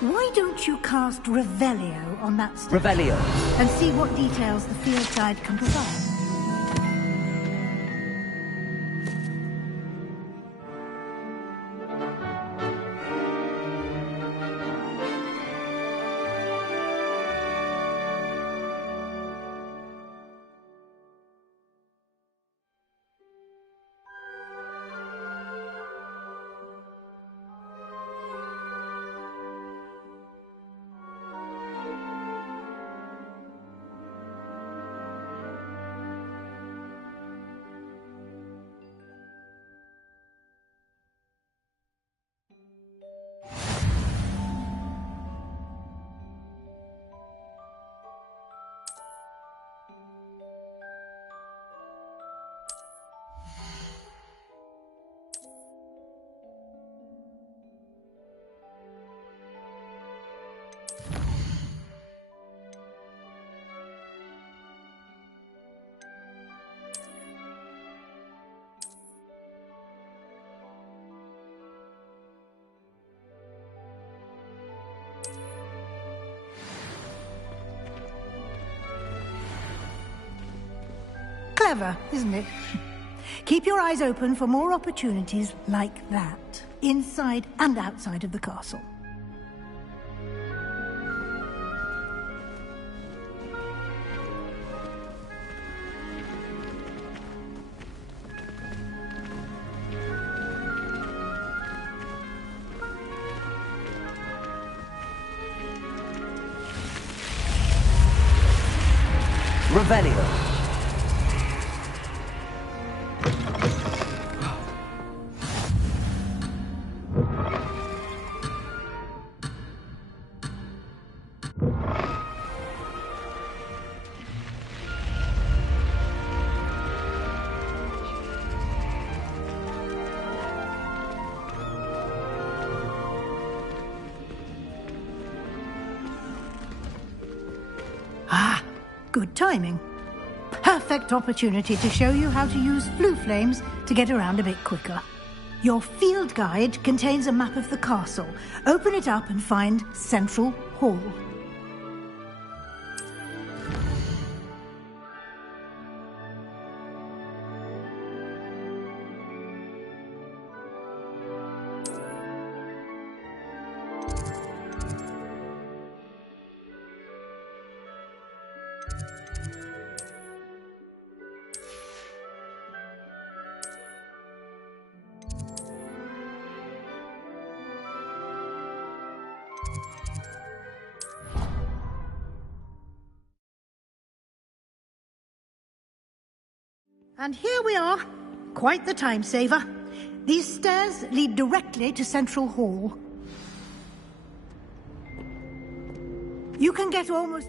Why don't you cast Revelio on that step? Revelio. And see what details the field guide can provide. Clever, isn't it? Keep your eyes open for more opportunities like that, inside and outside of the castle. Revelio. Ah, good timing. Perfect opportunity to show you how to use flue flames to get around a bit quicker. Your field guide contains a map of the castle. Open it up and find Central Hall. And here we are. Quite the time saver. These stairs lead directly to Central Hall. You can get almost...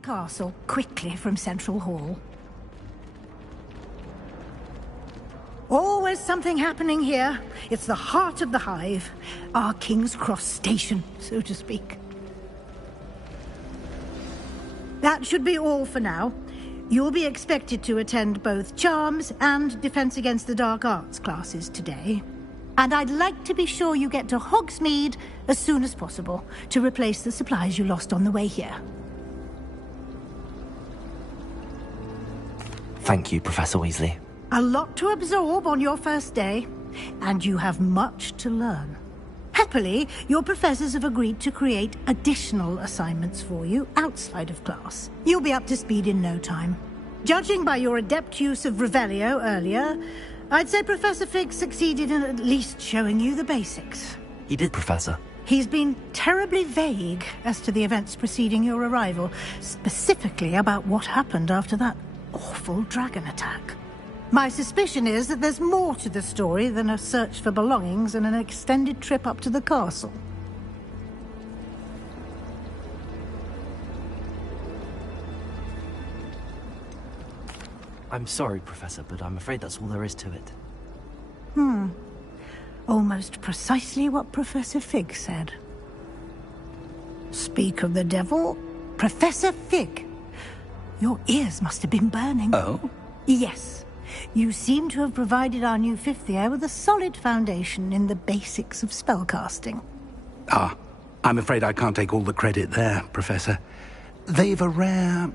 the castle quickly from Central Hall. Always something happening here. It's the heart of the hive. Our King's Cross station, so to speak. That should be all for now. You'll be expected to attend both Charms and Defense Against the Dark Arts classes today. And I'd like to be sure you get to Hogsmeade as soon as possible to replace the supplies you lost on the way here. Thank you, Professor Weasley. A lot to absorb on your first day, and you have much to learn. Happily, your professors have agreed to create additional assignments for you outside of class. You'll be up to speed in no time. Judging by your adept use of Revelio earlier, I'd say Professor Fig succeeded in at least showing you the basics. He did, Professor. He's been terribly vague as to the events preceding your arrival, specifically about what happened after that awful dragon attack. My suspicion is that there's more to the story than a search for belongings and an extended trip up to the castle. I'm sorry, Professor, but I'm afraid that's all there is to it. Almost precisely what Professor Fig said. Speak of the devil, Professor Fig. Your ears must have been burning. Oh? Yes. You seem to have provided our new fifth year with a solid foundation in the basics of spellcasting. Ah, I'm afraid I can't take all the credit there, Professor. They've a rare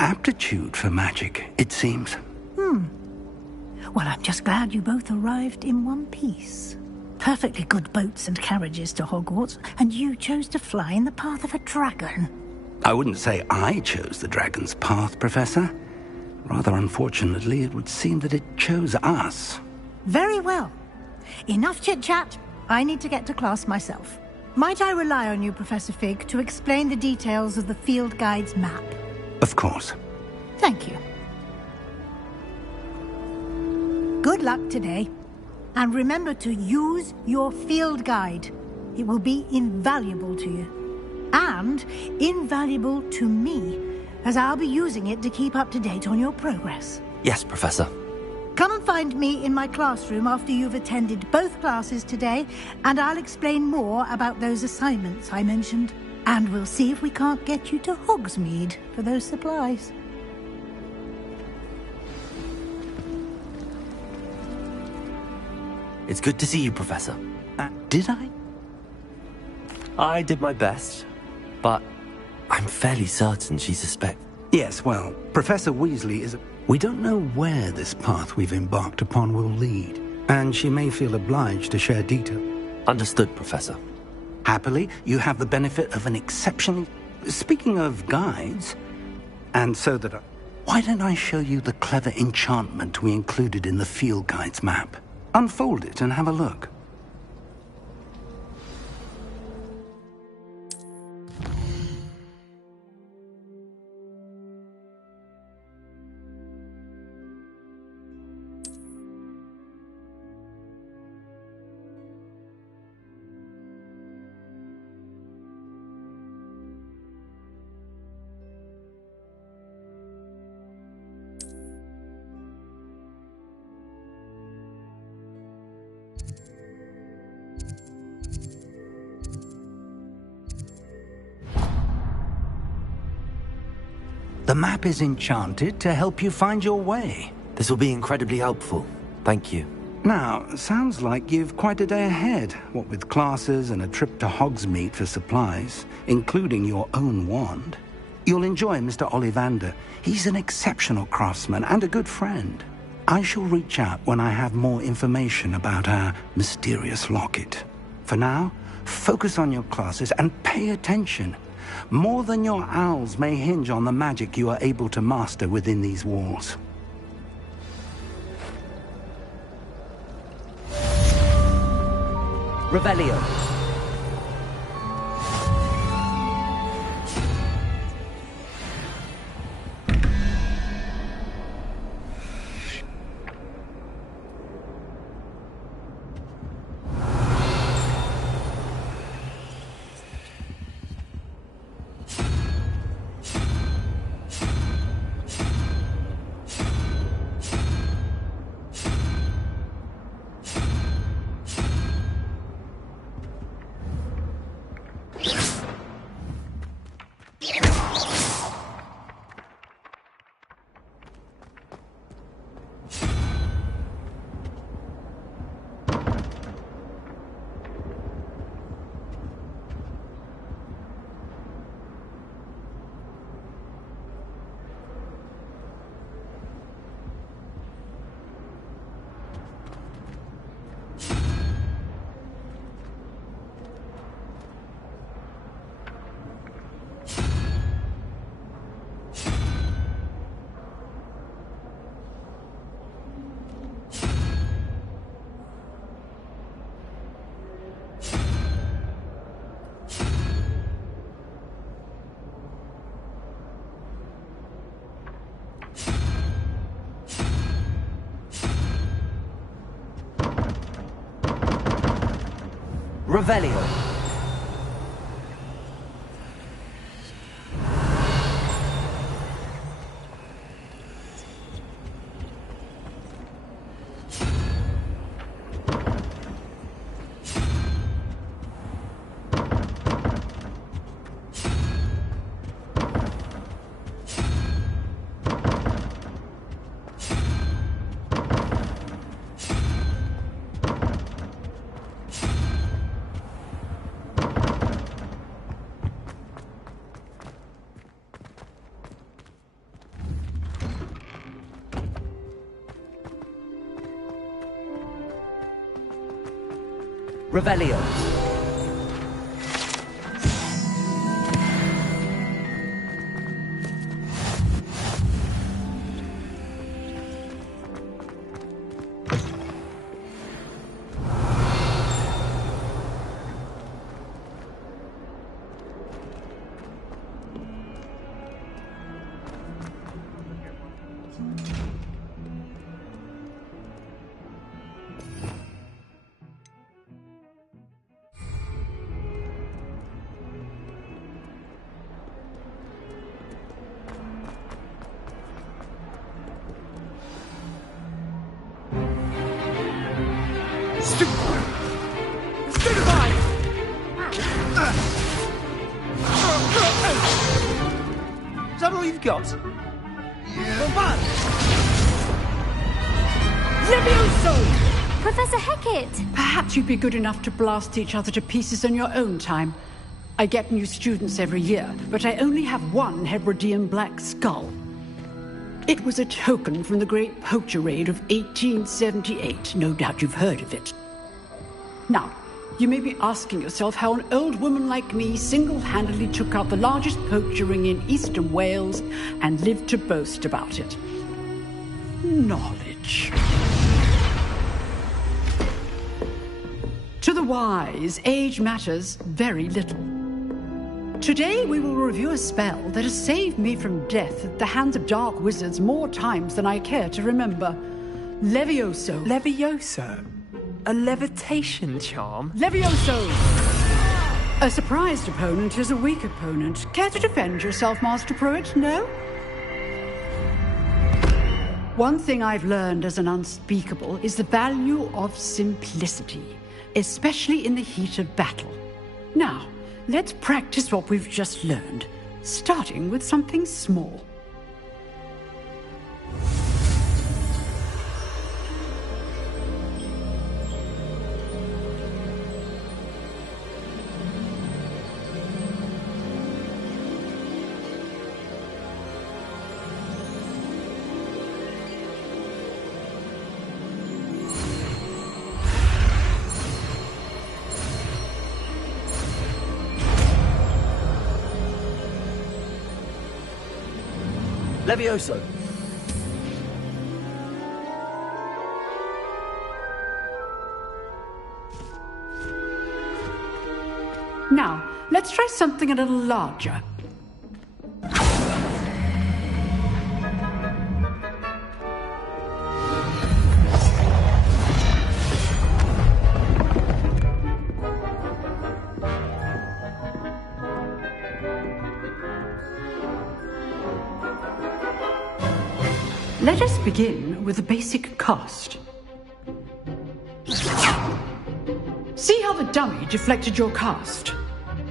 aptitude for magic, it seems. Well, I'm just glad you both arrived in one piece. Perfectly good boats and carriages to Hogwarts, and you chose to fly in the path of a dragon. I wouldn't say I chose the dragon's path, Professor. Rather unfortunately, it would seem that it chose us. Very well. Enough chit-chat. I need to get to class myself. Might I rely on you, Professor Fig, to explain the details of the field guide's map? Of course. Thank you. Good luck today. And remember to use your field guide. It will be invaluable to you. And invaluable to me, as I'll be using it to keep up to date on your progress. Yes, Professor. Come and find me in my classroom after you've attended both classes today, and I'll explain more about those assignments I mentioned. And we'll see if we can't get you to Hogsmeade for those supplies. It's good to see you, Professor. Did I? I did my best, but I'm fairly certain she suspects. Yes, well, Professor Weasley is... We don't know where this path we've embarked upon will lead, and she may feel obliged to share detail. Understood, Professor. Happily, you have the benefit of an exceptionally... Speaking of guides, and so that... Why don't I show you the clever enchantment we included in the field guide's map? Unfold it and have a look. The map is enchanted to help you find your way. This will be incredibly helpful. Thank you. Now, sounds like you've quite a day ahead, what with classes and a trip to Hogsmeade for supplies, including your own wand. You'll enjoy Mr. Ollivander. He's an exceptional craftsman and a good friend. I shall reach out when I have more information about our mysterious locket. For now, focus on your classes and pay attention. More than your owls may hinge on the magic you are able to master within these walls. Revelio. Revelio. Revelio. Is that all you've got? Levioso! Professor Hecat! Perhaps you'd be good enough to blast each other to pieces in your own time. I get new students every year, but I only have one Hebridean black skull. It was a token from the Great Poacher Raid of 1878. No doubt you've heard of it. Now, you may be asking yourself how an old woman like me single-handedly took out the largest poacher ring in eastern Wales and lived to boast about it. Knowledge. To the wise, age matters very little. Today we will review a spell that has saved me from death at the hands of dark wizards more times than I care to remember. Levioso. Levioso? A levitation charm? Levioso! A surprised opponent is a weak opponent. Care to defend yourself, Master Pruitt? No? One thing I've learned as an unspeakable is the value of simplicity, especially in the heat of battle. Now, let's practice what we've just learned, starting with something small. Levioso. Now, let's try something a little larger. Let us begin with the basic cast. See how the dummy deflected your cast?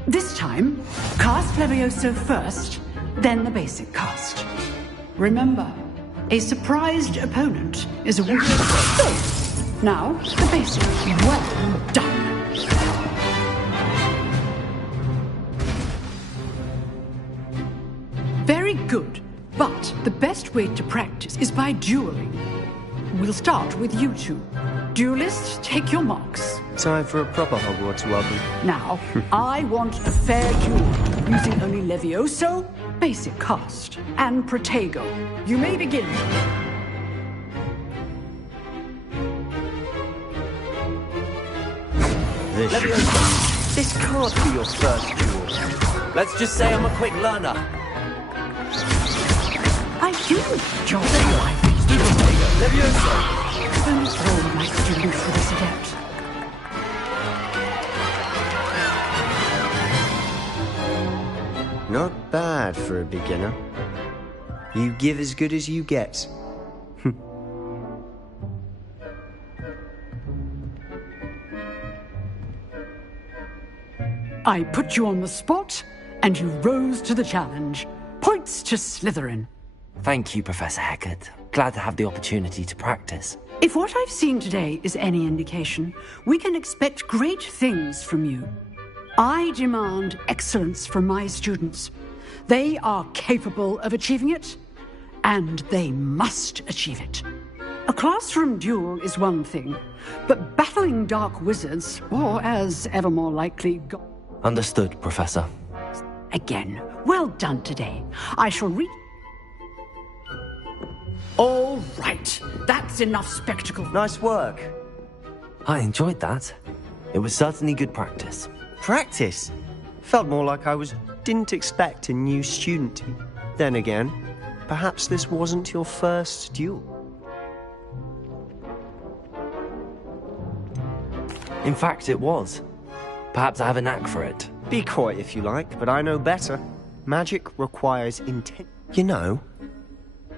This time, cast Levioso first, then the basic cast. Remember, a surprised opponent is a weak. Now, the basic. Well done. Very good. But the best way to practice is by dueling. We'll start with you two. Duelists, take your marks. Time for a proper Hogwarts welcome. Now, I want a fair duel, using only Levioso, basic cast, and Protego. You may begin. This can't be your first duel. Let's just say I'm a quick learner. I do enjoy life. Levioso. Almost all of my students for this adept. bad for a beginner. You give as good as you get. I put you on the spot, and you rose to the challenge. Points to Slytherin. Thank you, Professor Hecat. Glad to have the opportunity to practice. If what I've seen today is any indication, we can expect great things from you. I demand excellence from my students. They are capable of achieving it, and they must achieve it. A classroom duel is one thing, but battling dark wizards, or as ever more likely... Understood, Professor. Again, well done today. I shall read... All right, that's enough spectacle. Nice work. I enjoyed that. It was certainly good practice. Practice? Felt more like I didn't expect a new student to be. Then again, perhaps this wasn't your first duel. In fact, it was. Perhaps I have a knack for it. Be coy if you like, but I know better. Magic requires intent. You know,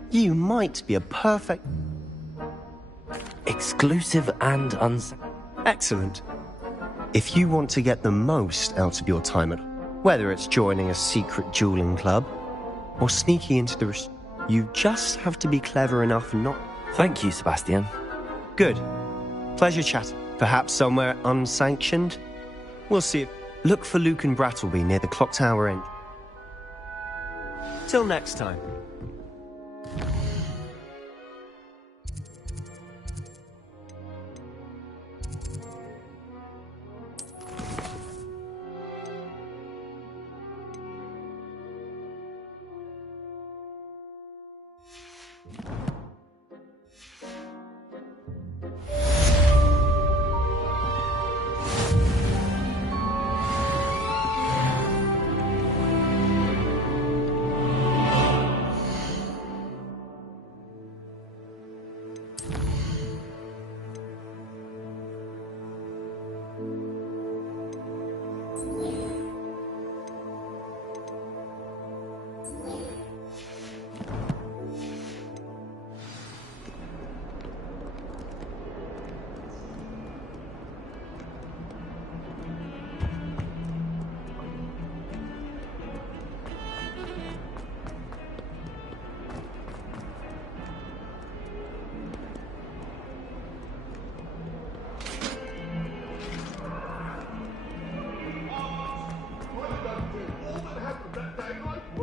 you might be a perfect... Exclusive and Excellent. If you want to get the most out of your time at... Whether it's joining a secret dueling club or sneaking into the... You just have to be clever enough not... Thank you, Sebastian. Good. Pleasure chatting. Perhaps somewhere unsanctioned? We'll see. Look for Luke and Brattleby near the clock tower end. Till next time.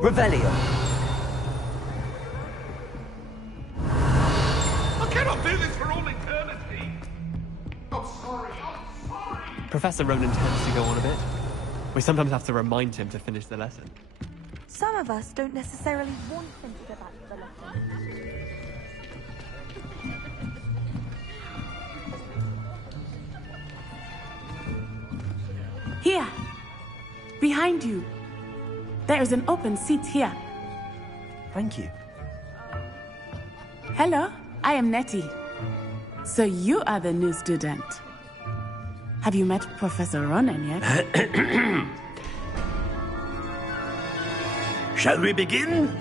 Revelio. I cannot do this for all eternity. I'm sorry. Professor Ronan tends to go on a bit. We sometimes have to remind him to finish the lesson. Some of us don't necessarily want him to go back to the lesson. Here. Behind you. There is an open seat here. Thank you. Hello, I am Nettie. So you are the new student. Have you met Professor Ronan yet? Shall we begin?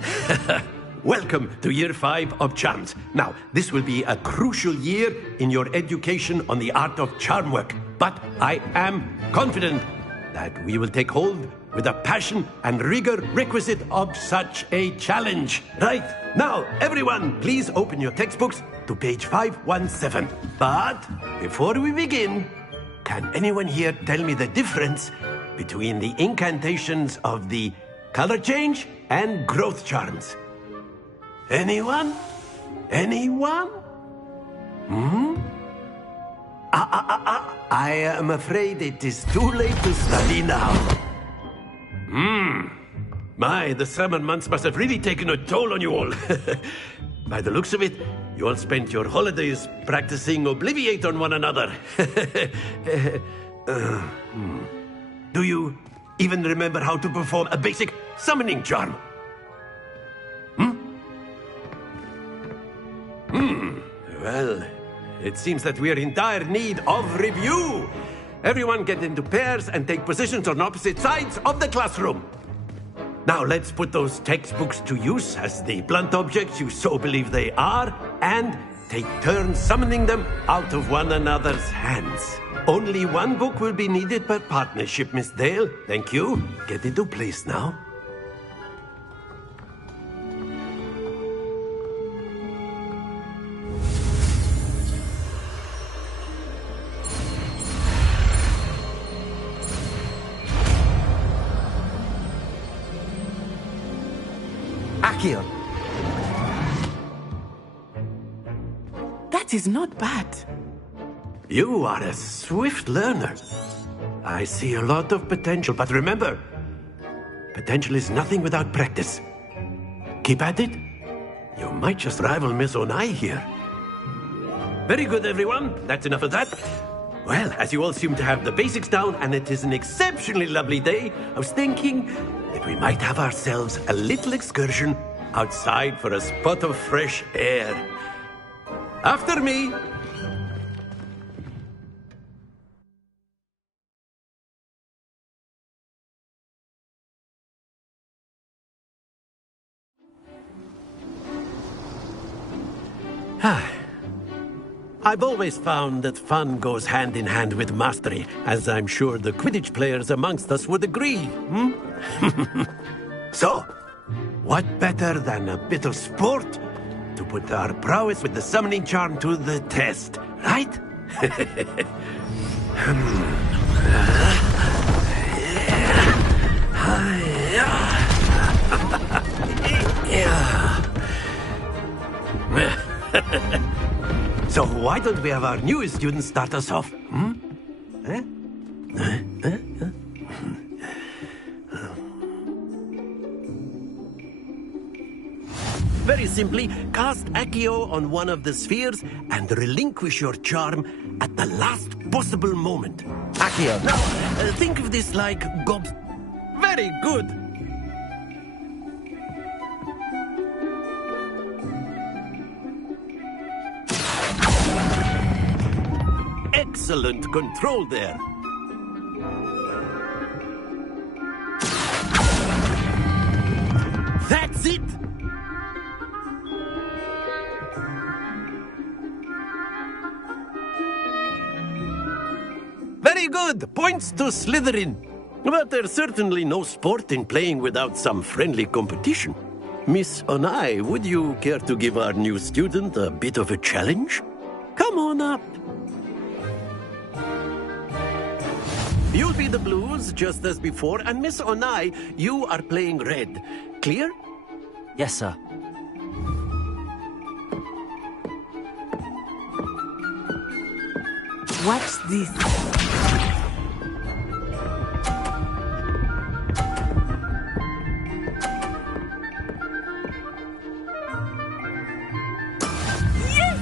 Welcome to Year 5 of Charms. Now, this will be a crucial year in your education on the art of charm work. But I am confident that we will take hold with the passion and rigor requisite of such a challenge. Right, now, everyone, please open your textbooks to page 517. But before we begin, can anyone here tell me the difference between the incantations of the color change and growth charms? Anyone? Anyone? I am afraid it is too late to study now. My, the summer months must have really taken a toll on you all. By the looks of it, you all spent your holidays practicing Obliviate on one another. Do you even remember how to perform a basic summoning charm? Well, it seems that we are in dire need of review. Everyone get into pairs and take positions on opposite sides of the classroom. Now let's put those textbooks to use as the blunt objects you so believe they are, and take turns summoning them out of one another's hands. Only one book will be needed per partnership, Miss Dale. Thank you. Get into place now. Accio. That is not bad. You are a swift learner. I see a lot of potential, but remember, potential is nothing without practice. Keep at it. You might just rival Miss Onai here. Very good, everyone. That's enough of that. Well, as you all seem to have the basics down, and it is an exceptionally lovely day, I was thinking that we might have ourselves a little excursion outside for a spot of fresh air. After me. I've always found that fun goes hand in hand with mastery, as I'm sure the Quidditch players amongst us would agree. So, what better than a bit of sport to put our prowess with the summoning charm to the test, right? So why don't we have our newest student start us off? Very simply, cast Accio on one of the spheres and relinquish your charm at the last possible moment. Accio. Now, think of this like gobs... Very good! Excellent control there. That's it! Very good! Points to Slytherin. But there's certainly no sport in playing without some friendly competition. Miss Onai, would you care to give our new student a bit of a challenge? Come on up. You'll be the blues, just as before, and Miss Onai, you are playing red. Clear? Yes, sir. Watch this. Yes!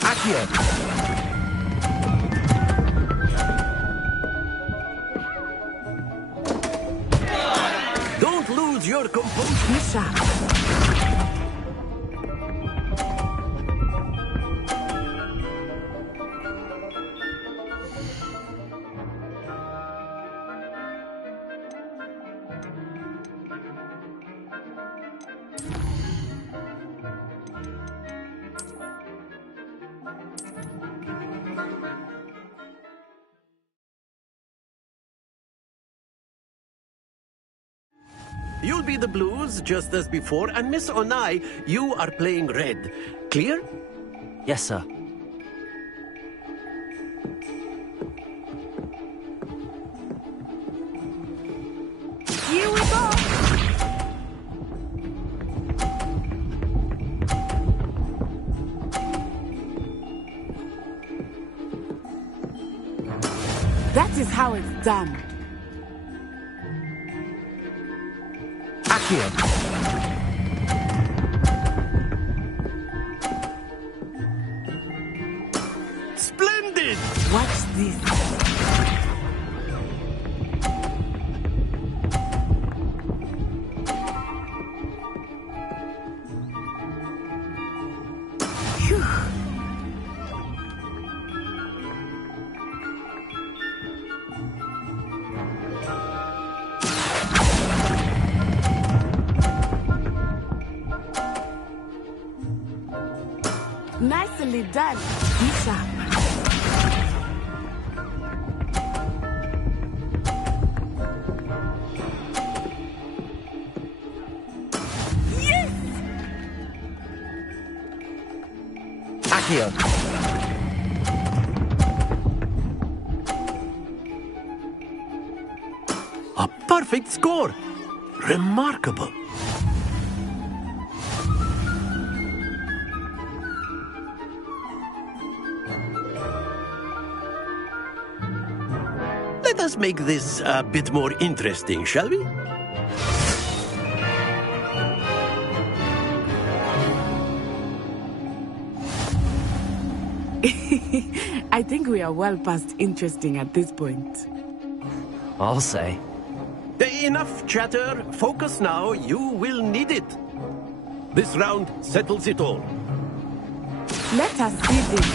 Accio. Don't lose your composure. Misha. You'll be the blues, just as before, and Miss Onai, you are playing red. Clear? Yes, sir. Here we go! That is how it's done. Accio. Splendid! Watch this. Phew. Nicely done. Lisa. Yes! Accio. A perfect score! Remarkable! Let us make this a bit more interesting, shall we? I think we are well past interesting at this point. I'll say. Enough chatter. Focus now. You will need it. This round settles it all. Let us see this.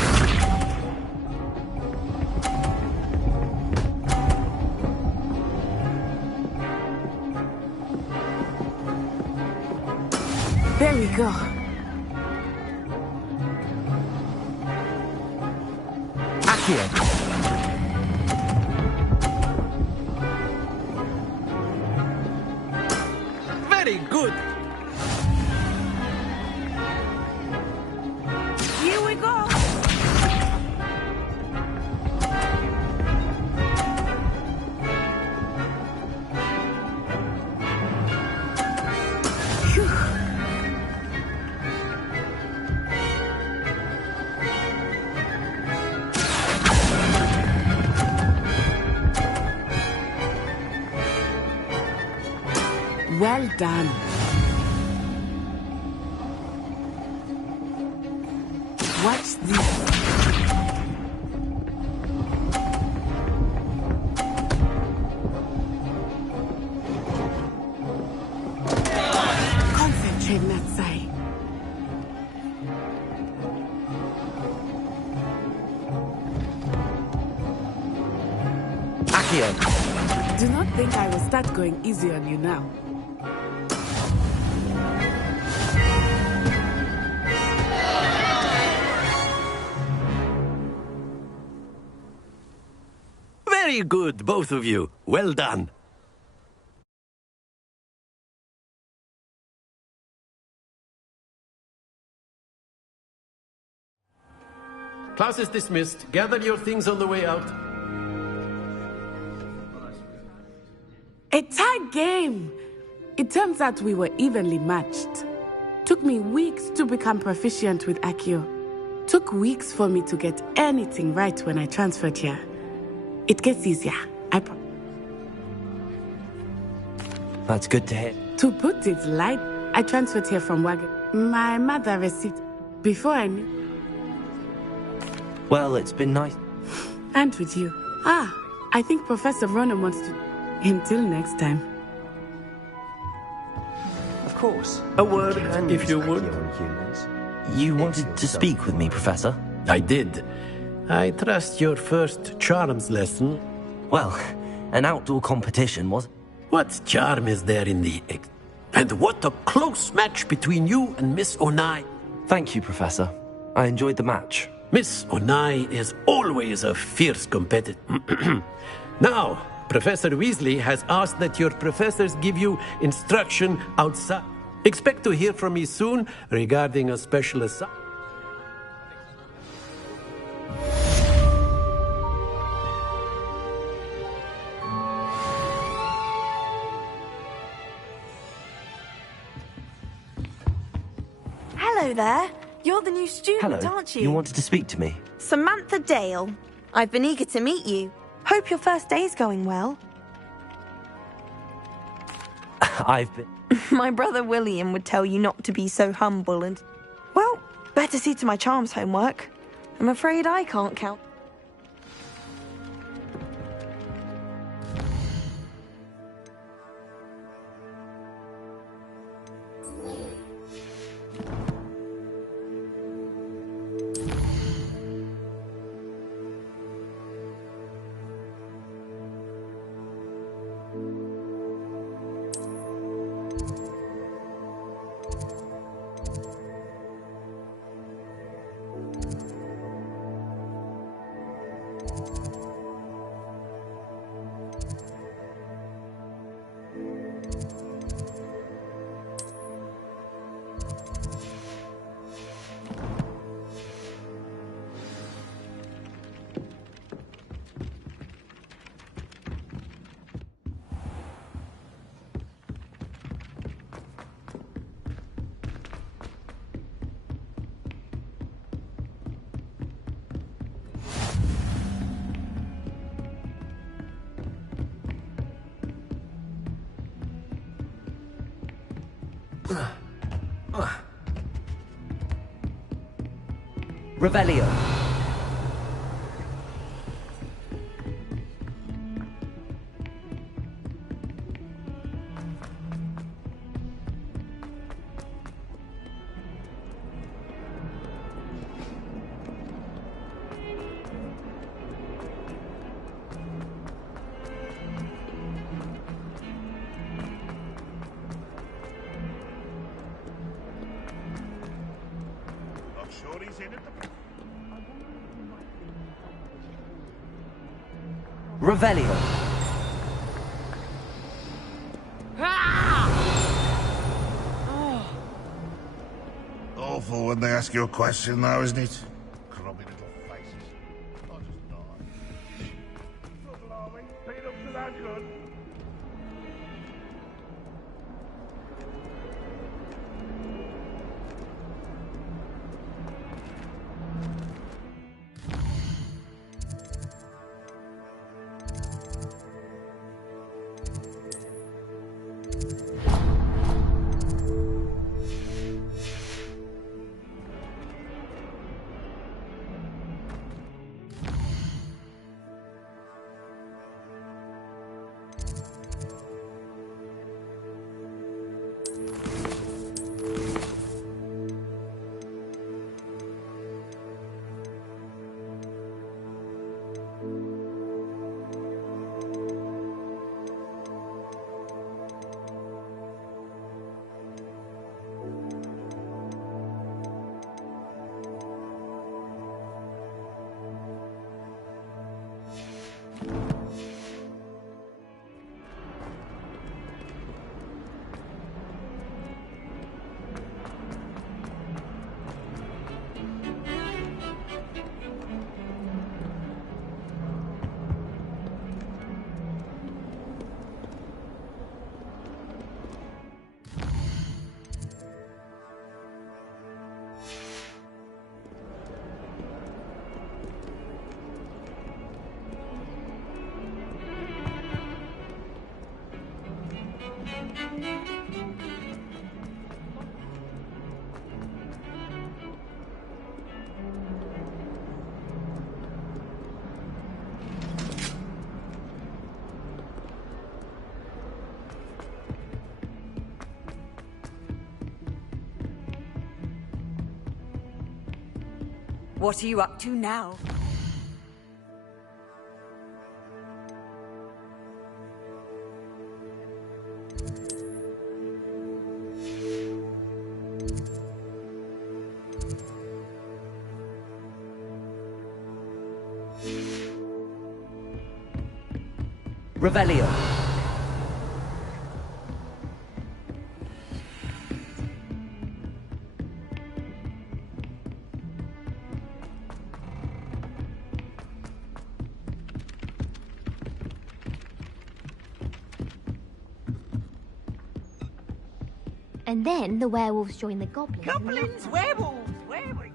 There we go. Accio. Very good. Here we go. Phew. Well done. Watch this. Concentrate, Natsai. Accio. Do not think I will start going easy on you now. Very good, both of you. Well done. Class is dismissed. Gather your things on the way out. A tight game. It turns out we were evenly matched. Took me weeks to become proficient with Accio. Took weeks for me to get anything right when I transferred here. It gets easier, That's good to hear. To put it light, I transferred here from Wagon. My mother received before I knew. Well, it's been nice. And with you. I think Professor Ronan wants to... Until next time. Of course. A word, if you would. You wanted to speak with me, Professor? I did. I trust your first charms lesson. Well, an outdoor competition was... What charm is there in the... And what a close match between you and Miss Onai. Thank you, Professor. I enjoyed the match. Miss Onai is always a fierce competitor. Now, Professor Weasley has asked that your professors give you instruction outside. Expect to hear from me soon regarding a special assignment. Hello there. You're the new student, Hello. aren't you? You wanted to speak to me? Samantha Dale. I've been eager to meet you. Hope your first day's going well. I've been... My brother William would tell you not to be so humble and... Well, better see to my charms homework. I'm afraid I can't count. Revelio. Not sure he's in at the... Revelio. Awful when they ask you a question, though, isn't it? Crummy little faces. I'll just die. Trouble, are we? Been up to that good? What are you up to now? Revelio. And then the werewolves join the goblins. Goblins, werewolves, werewolves.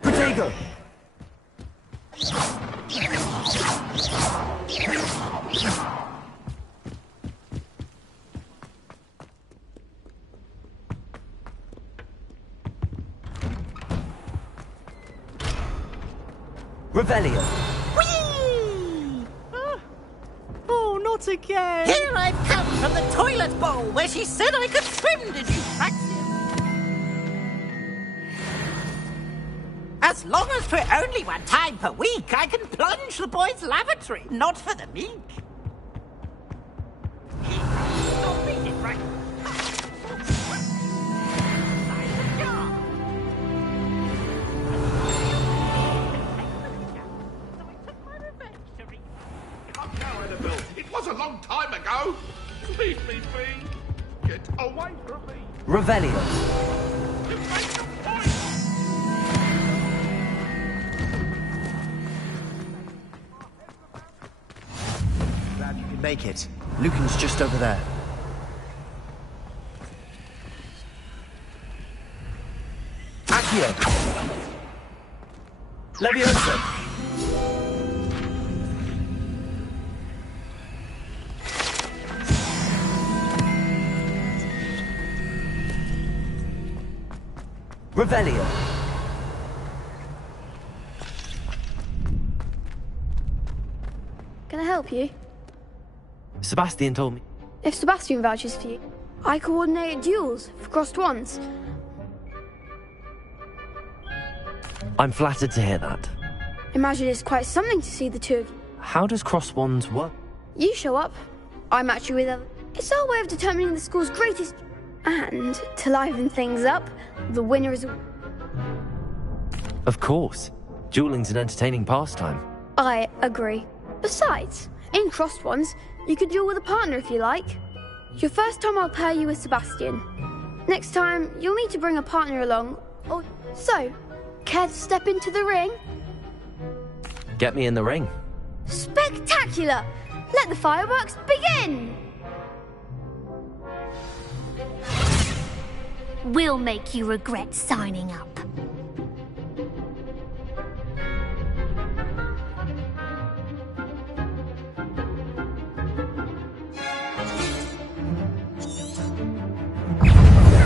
Protego! Revelio! Oh, not again! Here I've come from the toilet bowl where she said I could swim, did you practice? As long as for only one time per week, I can plunge the boys' lavatory, not for the meek. Don't read it right. It was a long time ago. Leave me be. Get away from me. Revelio! You make the point. Glad you could make it. Lucan's just over there. Accio! Levioso! Revelio! Can I help you? Sebastian told me. If Sebastian vouches for you, I coordinate duels for crossed wands. I'm flattered to hear that. Imagine it's quite something to see the two of you. How does cross wands work? You show up, I match you with others. It's our way of determining the school's greatest. And to liven things up, the winner is. Of course. Dueling's an entertaining pastime. I agree. Besides, in crossed ones, you could duel with a partner if you like. Your first time I'll pair you with Sebastian. Next time, you'll need to bring a partner along. Or so, care to step into the ring? Get me in the ring. Spectacular! Let the fireworks begin! We'll make you regret signing up.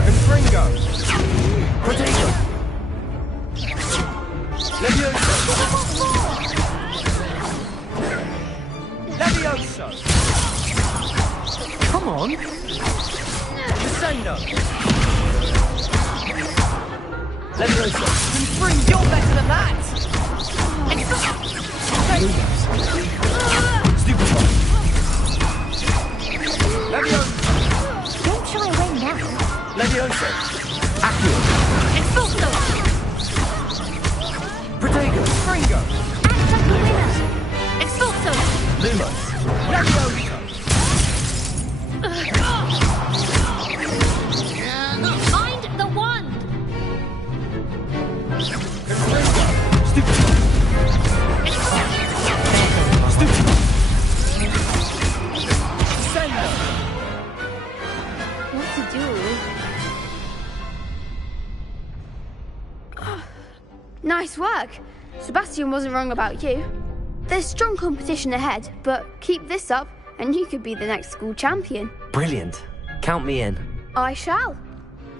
Confringo! Protego! Levioso! Levioso! Come on! Descendo! Levioso! Confring, you're better than that! Stupid one! Levioso! Don't shy away now. Levioso! Accio! Expulso! Protego! Fringo! Act like the winner! Expulso! Lumos! Levioso! Find the wand! Stupid! Stupid! Sendo! What to do? Nice work. Sebastian wasn't wrong about you. There's strong competition ahead, but keep this up and you could be the next school champion. Brilliant. Count me in. I shall.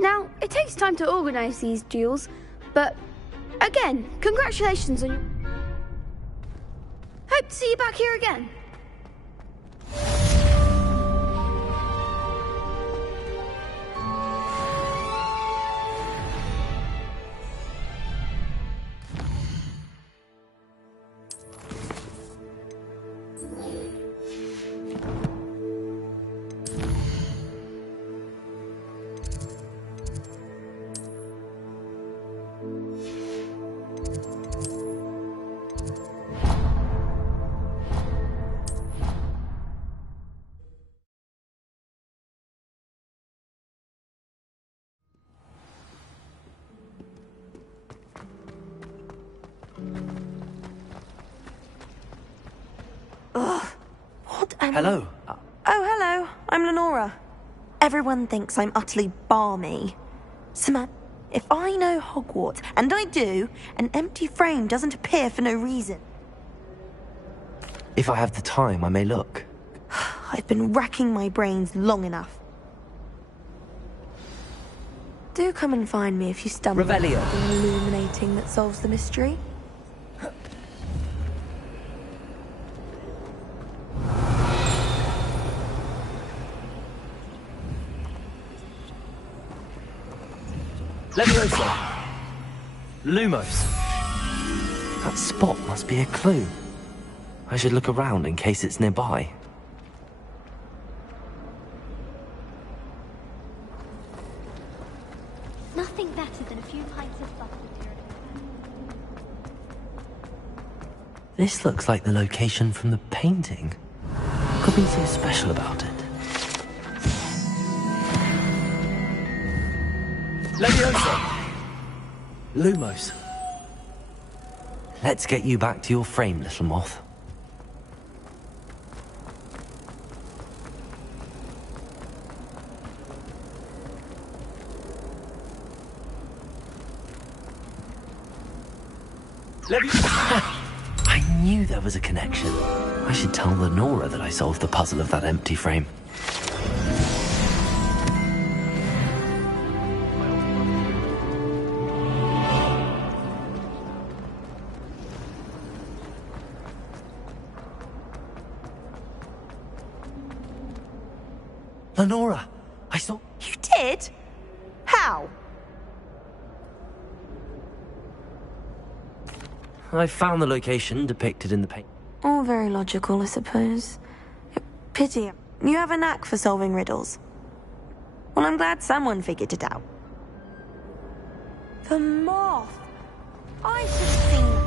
Now, it takes time to organise these duels, but again, congratulations on you. Hope to see you back here again. Ugh. What an... Hello. Oh, hello. I'm Lenora. Everyone thinks I'm utterly balmy. Samantha, if I know Hogwarts, and I do, an empty frame doesn't appear for no reason. If I have the time, I may look. I've been racking my brains long enough. Do come and find me if you stumble Revelio. on something illuminating that solves the mystery. Leviosa! Lumos! That spot must be a clue. I should look around in case it's nearby. Nothing better than a few pints of butter. This looks like the location from the painting. What could be so special about it? Leviosa! Lumos. Let's get you back to your frame, little moth. I knew there was a connection. I should tell Lenora that I solved the puzzle of that empty frame. Lenora, I saw... You did? How? I found the location depicted in the paint. All very logical, I suppose. Pity. You have a knack for solving riddles. Well, I'm glad someone figured it out. The moth! I should have seen that.